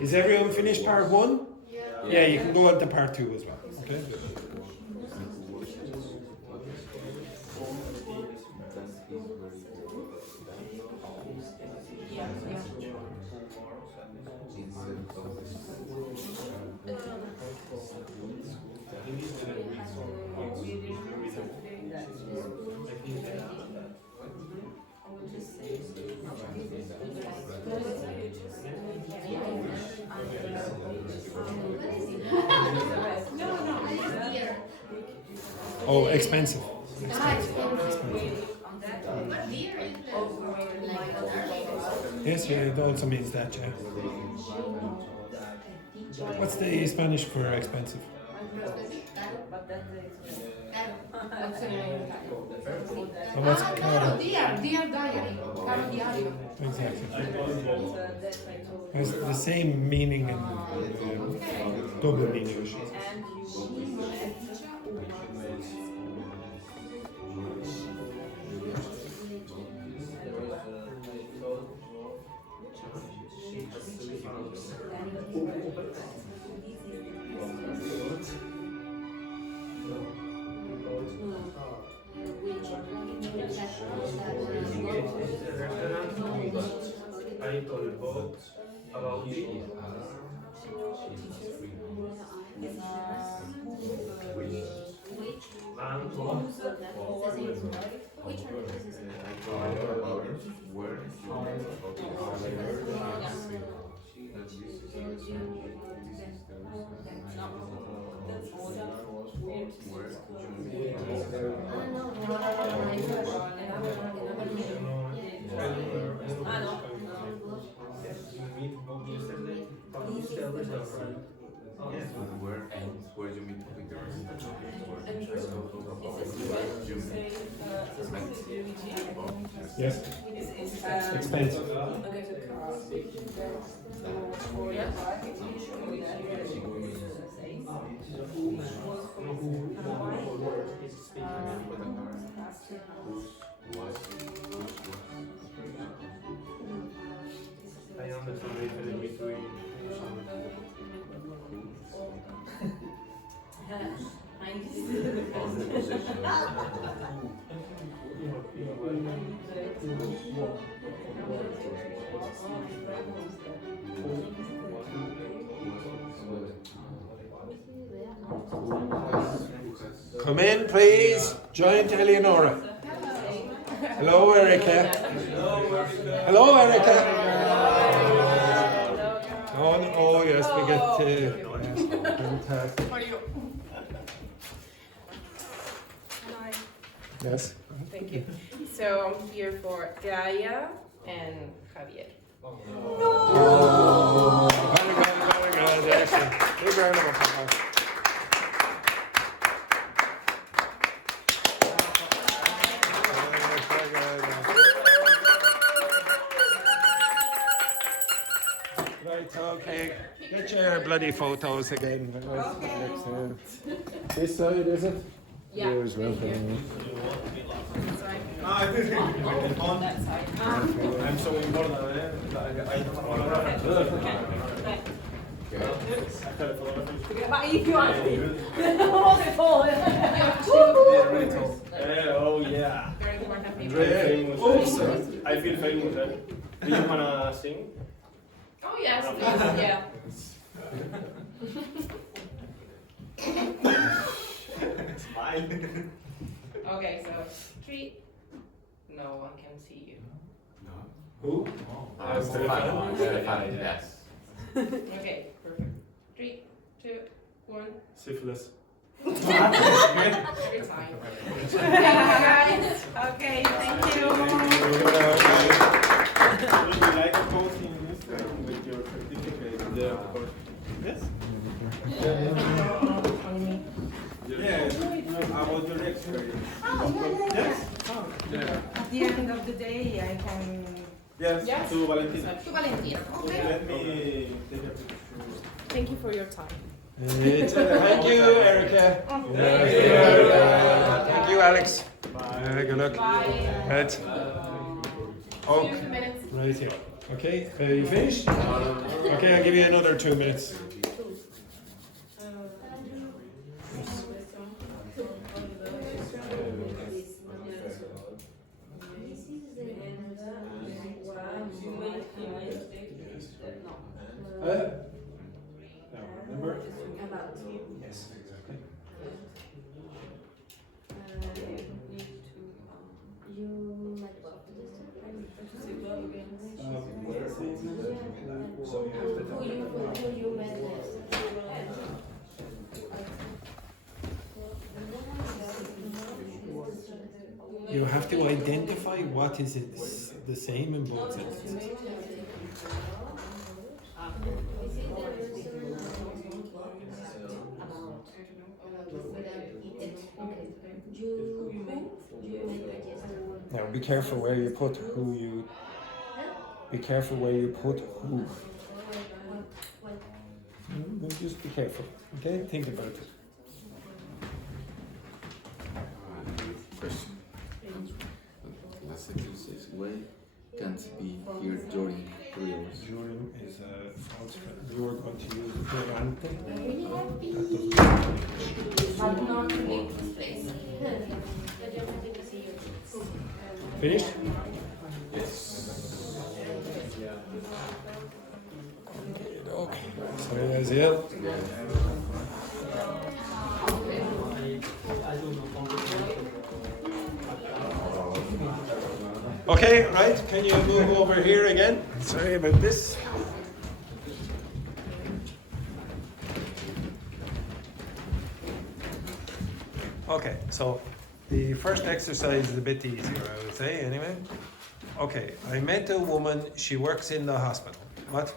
Is everyone finished part 1? Yeah, you can go on to part 2 as well. Okay. Oh, expensive. Yes, yeah, it also means that, yeah. What's the Spanish for expensive? And what's caro? Dear diary, caro diario. Exactly. It's the same meaning and double meaning, I should say. I told about it. Where you meet with the rest Yes. Expensive. I understand the difference between some Come in, please. Giant Eleonora. Hello, Erica. Hello, Erica. Oh, yes, we get fantastic. Yes. Thank you. So I'm here for Gaia and Javier. Oh, very good, very good. Excellent. Big round of applause. Right, okay. Get your bloody photos again. Okay. This side, is it? Yeah. You as well. On that side. I'm so important. Ma io più alti. Non si può. Oh yeah. Very famous. Oops. I feel famous. Do you wanna sing? Oh yes, please. Yeah. Smile. Okay, so 3. No one can see you. Who? Stefano. Yes. Okay, perfect. 3, 2, 1. Syphilis. Every time. Guys. Okay, thank you. Would you like a coach in this with your certificate? Yeah, of course. Yes? Yes. About your experience. Yes? At the end of the day, I can. Yes, Yes. to Valentina. To Valentina. Okay. Let me take a picture. Thank you for your time. Thank you, Erica. Thank you. Thank you, Alex. Bye. Good luck. Bye. Right. Oh, See you in 2 minutes. right here. Okay, you finished? Okay, I'll give you another 2 minutes. Now, remember? Yes, exactly. You met what? So you have to Who you met next? You have to identify what is the same in both sentences. Now be careful where you put who you. Be careful where you put who. Just be careful. Okay, think about it. Question. Last sentence says, why can't be here during periods? During is a false friend. You are going to use durante. I'm not leaving this place. Finished? Yes. Okay. Sorry, guys. Yeah. Okay, right. Can you move over here again? Sorry about this. Okay, so the first exercise is a bit easier, I would say, anyway. Okay, I met a woman, she works in the hospital. What?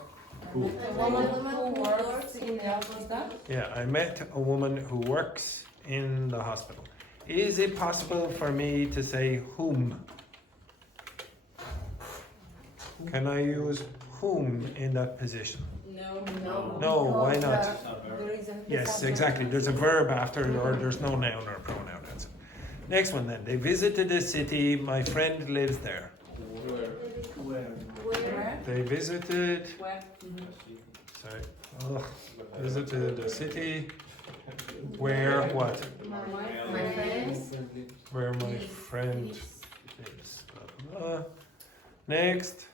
Who? A woman who works in the hospital. Yeah, I met a woman who works in the hospital. Is it possible for me to say whom? Can I use whom in that position? No, why not? Yes, exactly. There's a verb after it, or there's no noun or pronoun. That's it. Next one then. They visited a city. My friend lives there. Where? They visited. Where? Sorry. Visited a city. Where what? My friends. Where my friend lives. Blah, blah, blah. Next.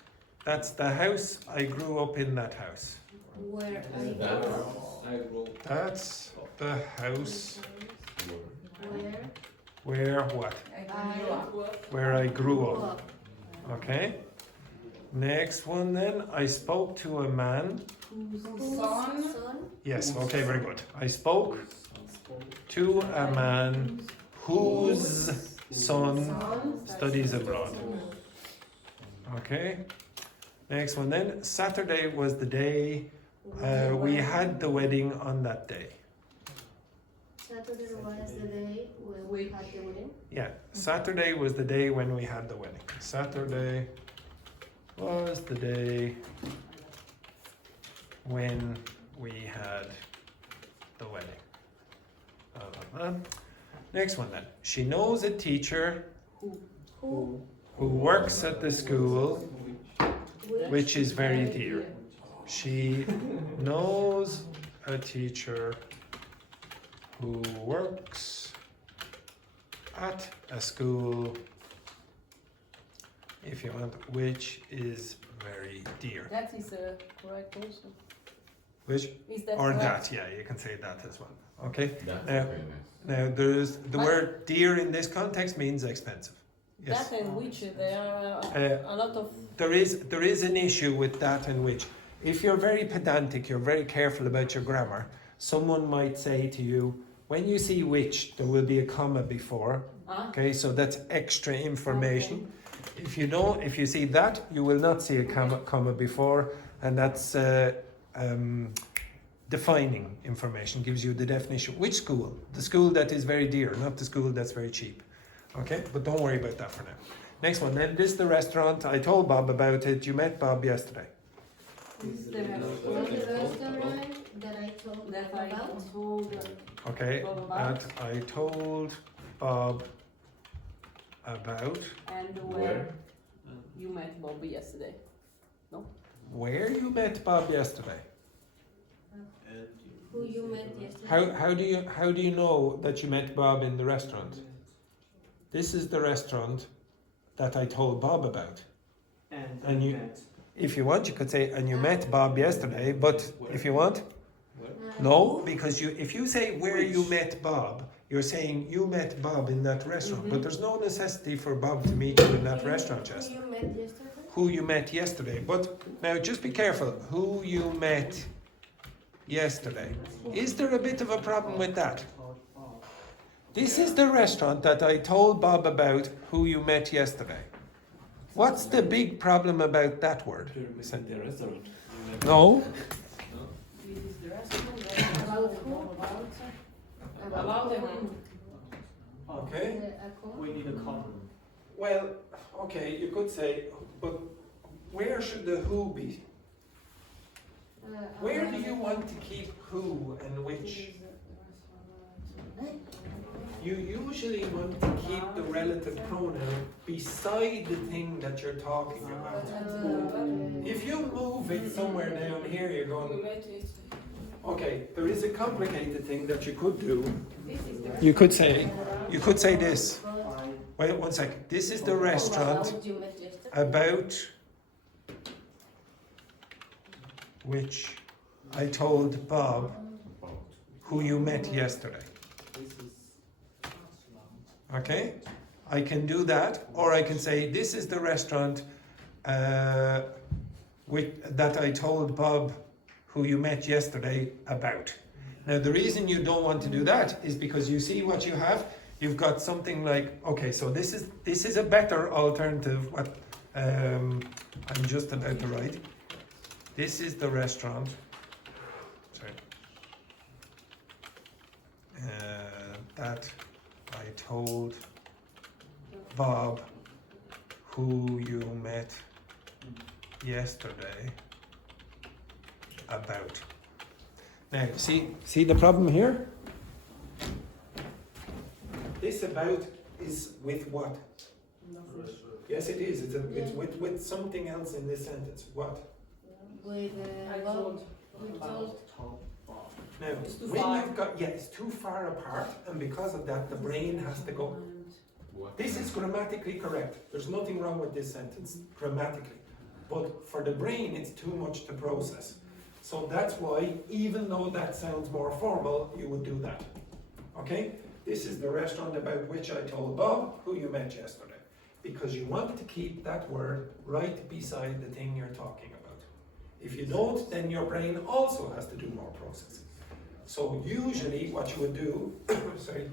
That's the house. I grew up in that house. Where That's the house Where what? Where I grew up. Okay. Next one then. I spoke to a man. Son. Yes, okay, very good. I spoke to a man whose son studies abroad. Okay. Next one then. Saturday was the day we had the wedding on that day. Saturday was the day when we had the wedding. Yeah, Saturday was the day when we had the wedding. Saturday was the day when we had the wedding. Next one then. She knows a teacher who works at the school, which is very dear. She knows a teacher who works at a school, if you want, which is very dear. That is correct also. Which? Is that or correct? that, yeah, you can say that as well. Okay? That's Now, very nice. now there's the word dear in this context means expensive. Yes. That and which there are a lot of. There is an issue with that and which. If you're very pedantic, you're very careful about your grammar, someone might say to you, when you see which, there will be a comma before. Okay, so that's extra information. Okay. If you see that, you will not see a comma before, and that's defining information, gives you the definition. Which school? The school that is very dear, not the school that's very cheap. Okay, but don't worry about that for now. Next one then, this is the restaurant. I told Bob about it. You met Bob yesterday. The restaurant that I told about. Okay, that I told Bob about. And where you met Bob yesterday. No? Where you met Bob yesterday? Who you met yesterday? How do you know that you met Bob in the restaurant? This is the restaurant that I told Bob about. And you met. If you want, you could say, and you met Bob yesterday, but if you want, no, because if you say where you met Bob, you're saying you met Bob in that restaurant, but there's no necessity for Bob to meet you in that restaurant yesterday. Who you met yesterday? Who you met yesterday. But now just be careful, who you met yesterday. Is there a bit of a problem with that? This is the restaurant that I told Bob about who you met yesterday. What's the big problem about that word? The restaurant. No. About who? About the who? Okay. We need a comma. Well, okay, you could say, but where should the who be? Where do you want to keep who and which? You usually want to keep the relative pronoun beside the thing that you're talking about. If you move it somewhere down here, you're going, okay, there is a complicated thing that you could do. You could say this. Wait 1 second. This is the restaurant about which I told Bob who you met yesterday. Okay? I can do that, or I can say this is the restaurant that I told Bob who you met yesterday about. Now the reason you don't want to do that is because you see what you have. You've got something like, okay, so this is a better alternative. What I'm just about to write. This is the restaurant. Sorry. That I told Bob who you met yesterday about. Now, see the problem here? This about is with what? Yes, it is. It's with something else in this sentence. What? With Bob. Now, when you've got, it's too far apart, and because of that, the brain has to go. This is grammatically correct. There's nothing wrong with this sentence, grammatically. But for the brain, it's too much to process. So that's why, even though that sounds more formal, you would do that. Okay? this is the restaurant about which I told Bob, who you met yesterday. Because you want to keep that word right beside the thing you're talking about. If you don't, then your brain also has to do more processing. So usually what you would do, sorry,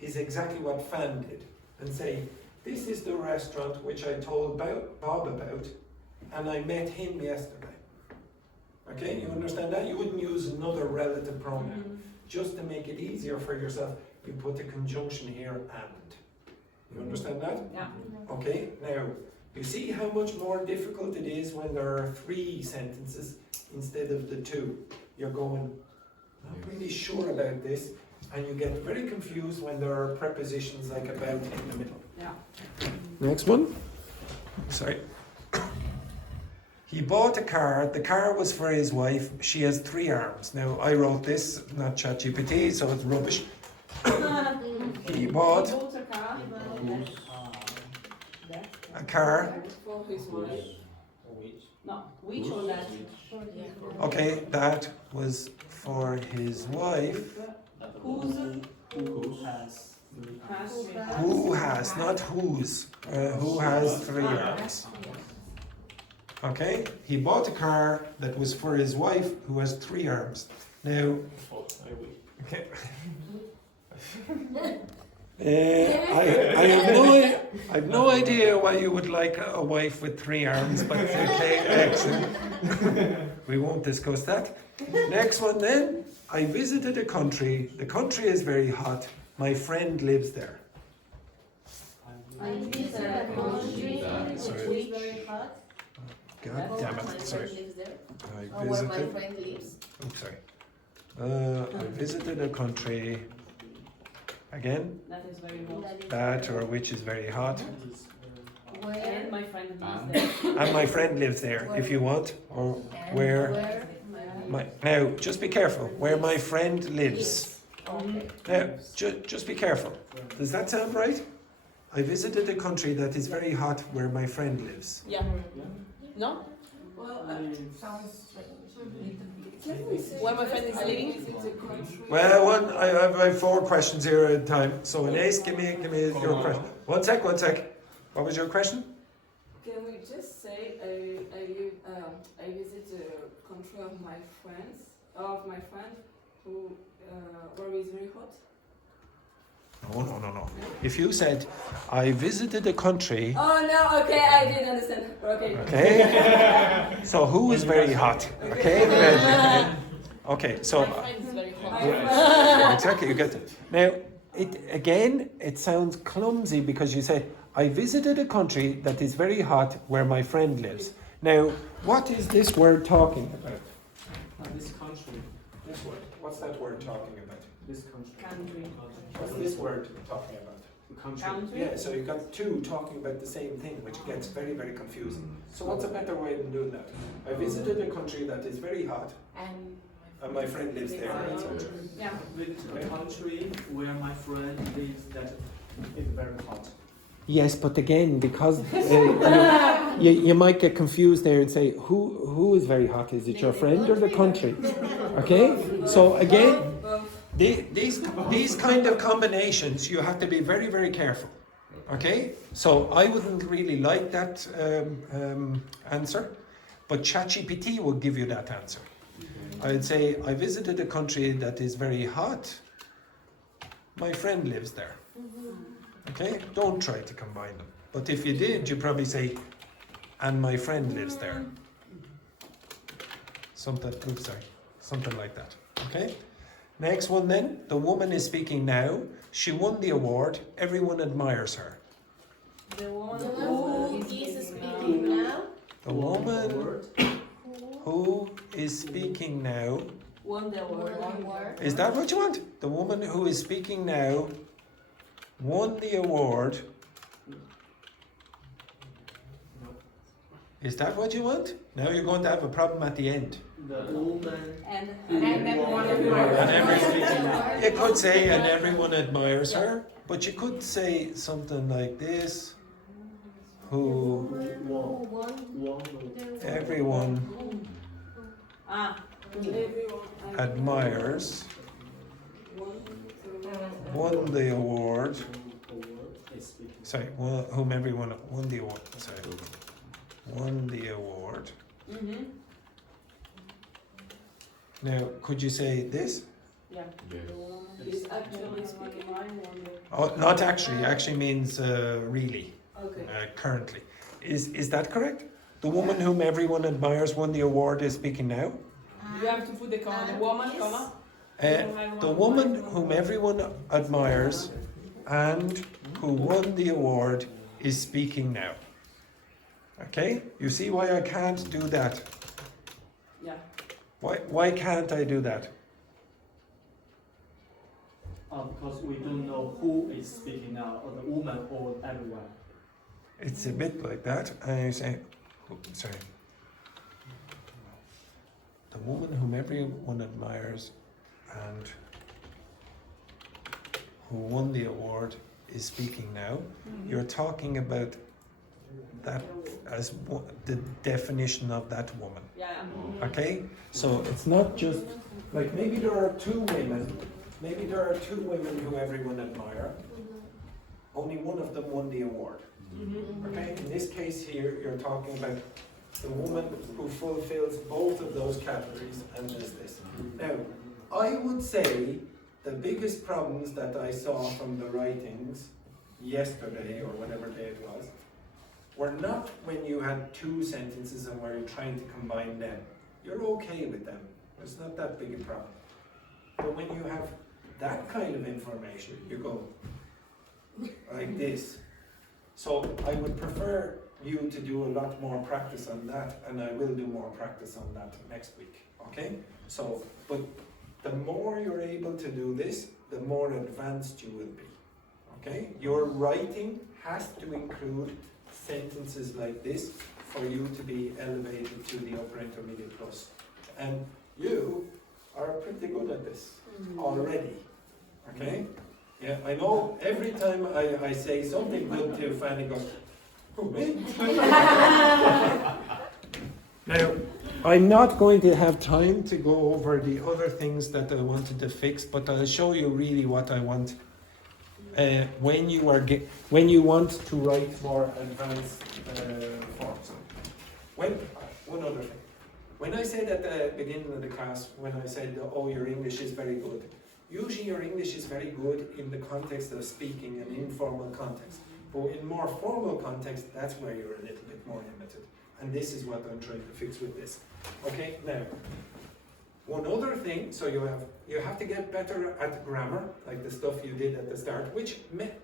is exactly what Fan did, and say, this is the restaurant which I told Bob about, and I met him yesterday. Okay, you understand that? You wouldn't use another relative pronoun. Just to make it easier for yourself, you put the conjunction here, and. You understand that? Yeah. Okay, now, you see how much more difficult it is when there are 3 sentences instead of the 2. You're going, not really sure about this, and you get very confused when there are prepositions like about in the middle. Yeah. Next one. Sorry. He bought a car. The car was for his wife. She has 3 arms. Now, I wrote this, not ChatGPT, so it's rubbish. He bought a car. For his wife. No, which or that? Okay, that was for his wife. Who has, not whose. Who has 3 arms. Okay, he bought a car that was for his wife who has 3 arms. Now, okay. I have no idea why you would like a wife with 3 arms, but okay, excellent. We won't discuss that. Next one then. I visited a country. The country is very hot. My friend lives there. I visited a country which is very hot. God damn it, sorry. I Where my visited. friend lives. Oops, sorry. I visited a country. Again, That is very hot. that or which is very hot. Where? And my friend lives there. And my friend lives there, if you want. Or where. Now, just be careful. Where my friend lives. Okay. Now, just be careful. Does that sound right? I visited a country that is very hot where my friend lives. Yeah. No? Well, Sounds strange. Where my friend is living? Well, I have 4 questions here at a time. So, Inés, give me your question. One sec. What was your question? Can we just say I visit the country of my friend who where it's very hot? No. If you said, I visited a country. Oh no, okay, I didn't understand. Okay. Okay. So who is very hot? Okay. Okay. So. My friend is very hot. Exactly. You get it. Now, it sounds clumsy because you say, I visited a country that is very hot where my friend lives. Now, what is this word talking about? This country. This word. What's that word talking about? This country. Country. What's this word talking about? Country. Yeah, so you've got 2 talking about the same thing, which gets very, very confusing. So what's a better way than doing that? I visited a country that is very hot, and my friend lives there, etc. Yeah. With a country where my friend lives that is very hot. Yes, but again, because you might get confused there and say, who is very hot? Is it your friend or the country? Okay? So again, these kind of combinations, you have to be very, very careful. Okay? So I wouldn't really like that answer, but ChatGPT will give you that answer. I'd say, I visited a country that is very hot. My friend lives there. Okay? Don't try to combine them. But if you did, you'd probably say, and my friend lives there. Something like that. Okay? Next one then. The woman is speaking now. She won the award. Everyone admires her. The woman Who is speaking now? The woman who is speaking now. won the award. Is that what you want? The woman who is speaking now won the award. Is that what you want? Now you're going to have a problem at the end. The woman And everyone admires. And you could say, and everyone admires her, but you could say something like this. Who everyone admires won the award. Sorry, whom everyone won the award. Sorry, won the award. Mm-hmm. Now, could you say this? Yeah. Is actually speaking. Oh, not actually. Actually means really. Okay. Currently, is that correct? The woman whom everyone admires won the award is speaking now. You have to put the comma. The woman, comma. The woman whom everyone admires and who won the award is speaking now. Okay? You see why I can't do that? Yeah. Why can't I do that? Because we don't know who is speaking now, or the woman or everyone. It's a bit like that. And you say, oh, sorry. The woman whom everyone admires and who won the award is speaking now. Mm-hmm. You're talking about that as the definition of that woman. Yeah. Okay? So it's not just like maybe there are two women who everyone admire. Only one of them won the award. Okay? In this case here, you're talking about the woman who fulfills both of those categories and does this. Now, I would say the biggest problems that I saw from the writings yesterday or whatever day it was were not when you had two sentences and where you're trying to combine them. You're okay with them. It's not that big a problem. But when you have that kind of information, you go like this. So I would prefer you to do a lot more practice on that, and I will do more practice on that next week. Okay? So, but the more you're able to do this, the more advanced you will be. Okay? Your writing has to include sentences like this for you to be elevated to the upper intermediate plus. And you are pretty good at this already. Okay? Yeah, I know every time I say something good to Fanny goes, who, me? Now, I'm not going to have time to go over the other things that I wanted to fix, but I'll show you really what I want when you want to write more advanced forms. One other thing. When I said at the beginning of the class, when I said, oh, your English is very good, usually your English is very good in the context of speaking, an informal context. But in more formal context, that's where you're a little bit more limited. And this is what I'm trying to fix with this. Okay, now, one other thing, so you have to get better at grammar, like the stuff you did at the start, which,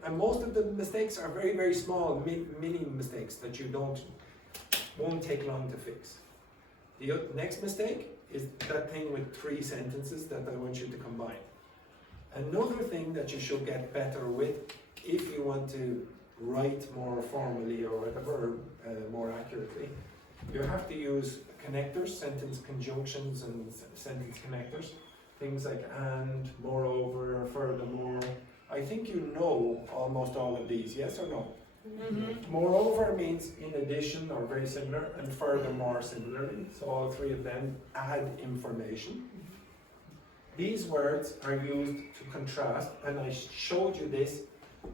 and most of the mistakes are very, very small, mini mistakes that you won't take long to fix. The next mistake is that thing with 3 sentences that I want you to combine. Another thing that you should get better with, if you want to write more formally or whatever, more accurately, you have to use connectors, sentence conjunctions and sentence connectors. Things like and, moreover, furthermore. I think you know almost all of these, yes or no? Mm-hmm. Moreover means in addition or very similar, and furthermore similarly. So all 3 of them add information. These words are used to contrast, and I showed you this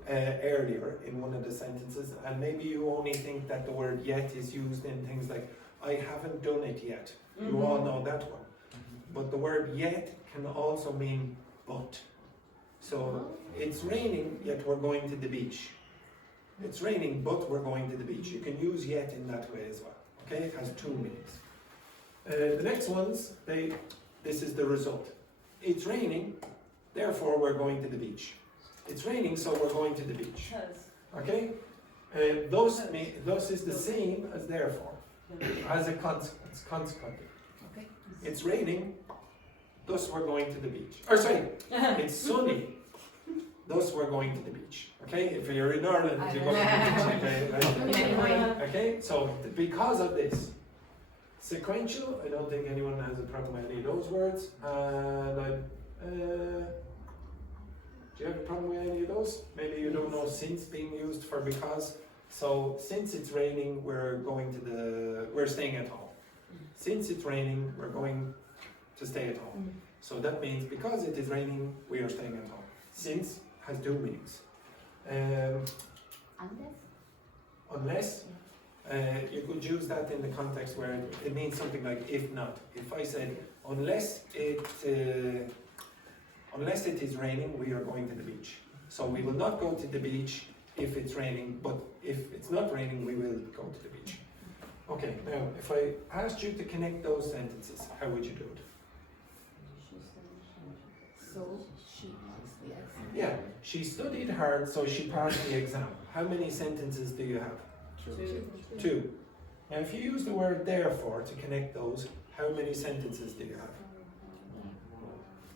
earlier in one of the sentences, and maybe you only think that the word yet is used in things like I haven't done it yet. Mm-hmm. You all know that one. But the word yet can also mean but. So it's raining, yet we're going to the beach. It's raining, but we're going to the beach. You can use yet in that way as well. Okay, it has 2 meanings. The next ones, this is the result. It's raining, therefore we're going to the beach. It's raining, so we're going to the beach. Okay? Thus is the same as therefore, as a consequence, consequently. Okay. It's raining, thus we're going to the beach. Or sorry, it's sunny, thus we're going to the beach. Okay? If you're in Ireland, you go to the beach. Okay? Okay? So because of this, sequential, I don't think anyone has a problem with any of those words. And do you have a problem with any of those? Maybe you don't know since being used for because. So since it's raining, we're staying at home. Since it's raining, we're going to stay at home. So that means because it is raining, we are staying at home. Since has two meanings. Unless, you could use that in the context where it means something like if not. If I said, unless it is raining, we are going to the beach. So we will not go to the beach if it's raining, but if it's not raining, we will go to the beach. Okay, now if I asked you to connect those sentences, how would you do it? So she passed the exam. Yeah, she studied hard, so she passed the exam. How many sentences do you have? Two. Now if you use the word therefore to connect those, how many sentences do you have?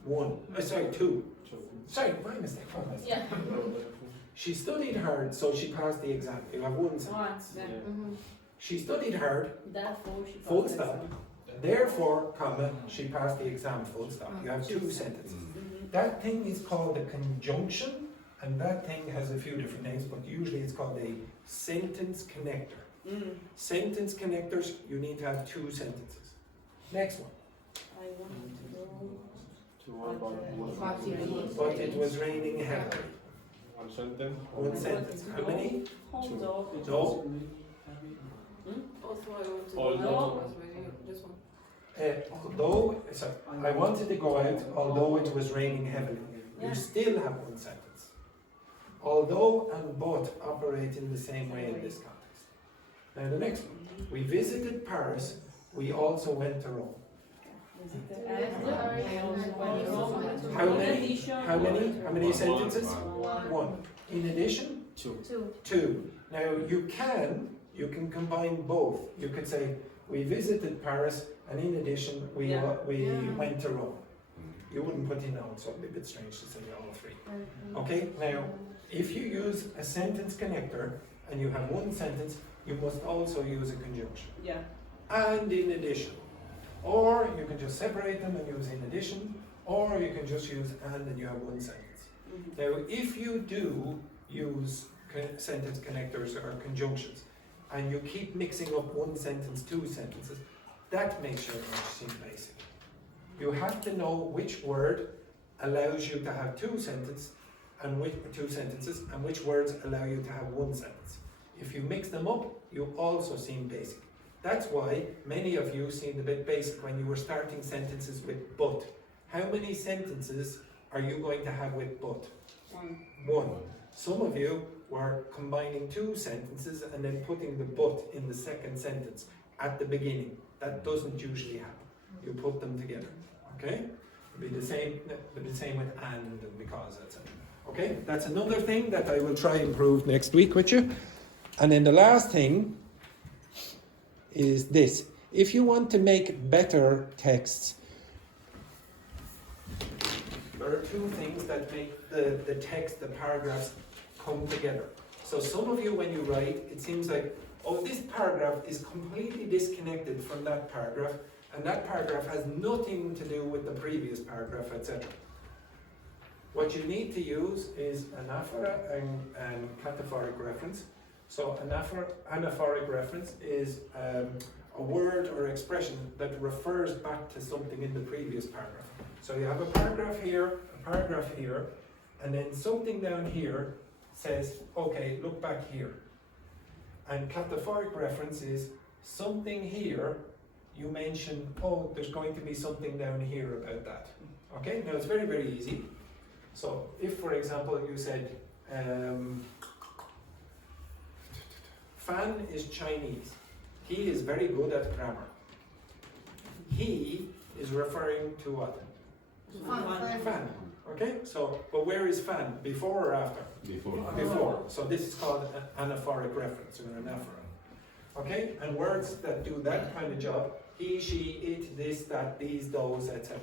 One. Sorry, two. Sorry, my mistake. Yeah. She studied hard, so she passed the exam. You have one sentence. She studied hard, Therefore, she full passed the stop. exam. Therefore, comma, she passed the exam, full stop. You have two sentences. That thing is called a conjunction, and that thing has a few different names, but usually it's called a sentence connector. Sentence connectors, you need to have two sentences. Next one. I want to go. But it was raining heavily. One sentence. One sentence. How many? Although. No. Also, I want to Although. go. Was really just one. Although, sorry, I wanted to go out, although it was raining heavily. You still have one sentence. Although and but operate in the same way in this context. Now the next one. We visited Paris, we also went to Rome. How many sentences? One. In addition? Two. Now you can combine both. You could say, we visited Paris, and in addition, we went to Rome. You wouldn't put in on, so it'd be a bit strange to say all three. Okay, now, if you use a sentence connector, and you have one sentence, you must also use a conjunction. Yeah. And in addition. Or you can just separate them and use in addition, or you can just use and you have one sentence. Now, if you do use sentence connectors or conjunctions, and you keep mixing up one sentence, two sentences, that makes your English seem basic. You have to know which word allows you to have two sentences, and which words allow you to have one sentence. If you mix them up, you also seem basic. That's why many of you seemed a bit basic when you were starting sentences with but. How many sentences are you going to have with but? One. Some of you were combining two sentences and then putting the but in the second sentence at the beginning. That doesn't usually happen. You put them together. Okay? It'll be the same with and because, etc. Okay? That's another thing that I will try and improve next week with you. And then the last thing is this. If you want to make better texts, there are two things that make the text, the paragraphs, come together. So some of you, when you write, it seems like, oh, this paragraph is completely disconnected from that paragraph, and that paragraph has nothing to do with the previous paragraph, etc. What you need to use is anaphora and cataphoric reference. So anaphoric reference is a word or expression that refers back to something in the previous paragraph. So you have a paragraph here, and then something down here says, okay, look back here. And cataphoric reference is something here, you mention, oh, there's going to be something down here about that. Okay, now it's very, very easy. So if, for example, you said, Fan is Chinese. He is very good at grammar. He is referring to what? Fan. Okay, so, but where is Fan? Before or after? Before. So this is called an anaphoric reference, or an anaphora. Okay, and words that do that kind of job, he, she, it, this, that, these, those, etc.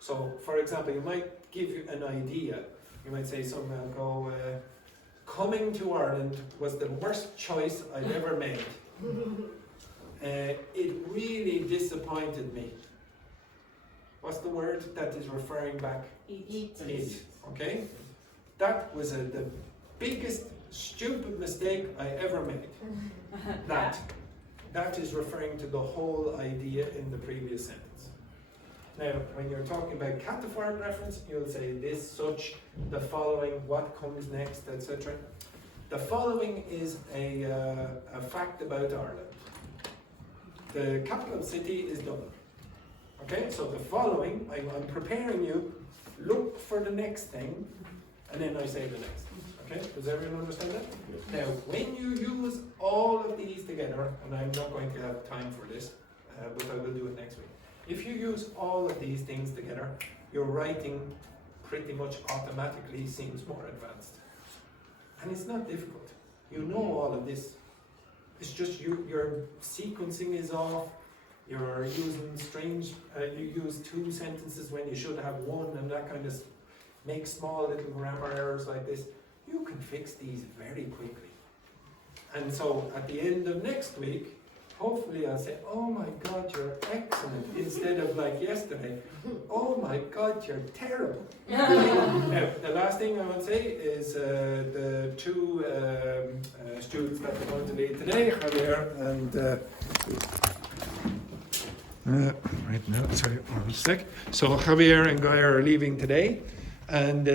So, for example, you might give you an idea. You might say something like, coming to Ireland was the worst choice I've ever made. It really disappointed me. What's the word that is referring back? It. Okay? That was the biggest stupid mistake I ever made. That is referring to the whole idea in the previous sentence. Now, when you're talking about cataphoric reference, you'll say this, such, the following, what comes next, etc. The following is a fact about Ireland. The capital city is Dublin. Okay, so the following, I'm preparing you, look for the next thing, and then I say the next. Okay, does everyone understand that? Yes. Now, when you use all of these together, and I'm not going to have time for this, but I will do it next week. If you use all of these things together, your writing pretty much automatically seems more advanced. And it's not difficult. You know all of this. It's just your sequencing is off. You're using strange, you use 2 sentences when you should have 1, and that kind of makes small little grammar errors like this. You can fix these very quickly. And so at the end of next week, hopefully I'll say, oh my God, you're excellent, instead of like yesterday, oh my God, you're terrible. Now, the last thing I want to say is the 2 students that we're going to lead today, Javier and right now, sorry, 1 sec. So Javier and Gaia are leaving today, and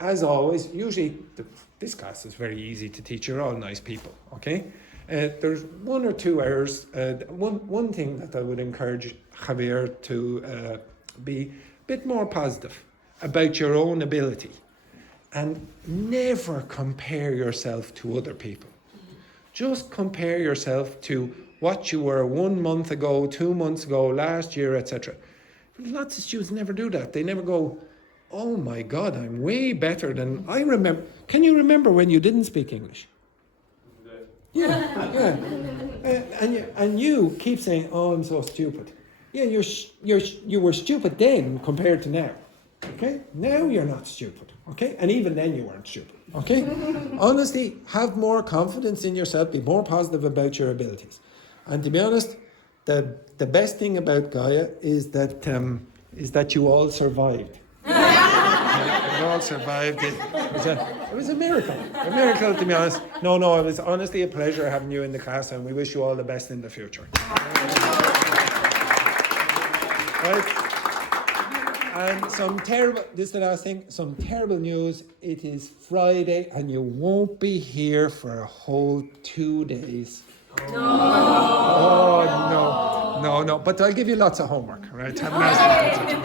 as always, usually this class is very easy to teach. You're all nice people, okay? There's 1 or 2 hours. One thing that I would encourage Javier to be a bit more positive about your own ability, and never compare yourself to other people. Just compare yourself to what you were 1 month ago, 2 months ago, last year, etc. Lots of students never do that. They never go, oh my God, I'm way better than I remember. Can you remember when you didn't speak English? Yeah. And you keep saying, oh, I'm so stupid. Yeah, you were stupid then compared to now. Okay? Now you're not stupid. Okay? And even then you weren't stupid. Okay? Honestly, have more confidence in yourself. Be more positive about your abilities. And to be honest, the best thing about Gaia is that you all survived. You all survived it. It was a miracle. A miracle, to be honest. No, it was honestly a pleasure having you in the class, and we wish you all the best in the future. Right? And this is the last thing, some terrible news. It is Friday, and you won't be here for a whole 2 days. No. Oh, no. But I'll give you lots of homework, right? Have a nice day.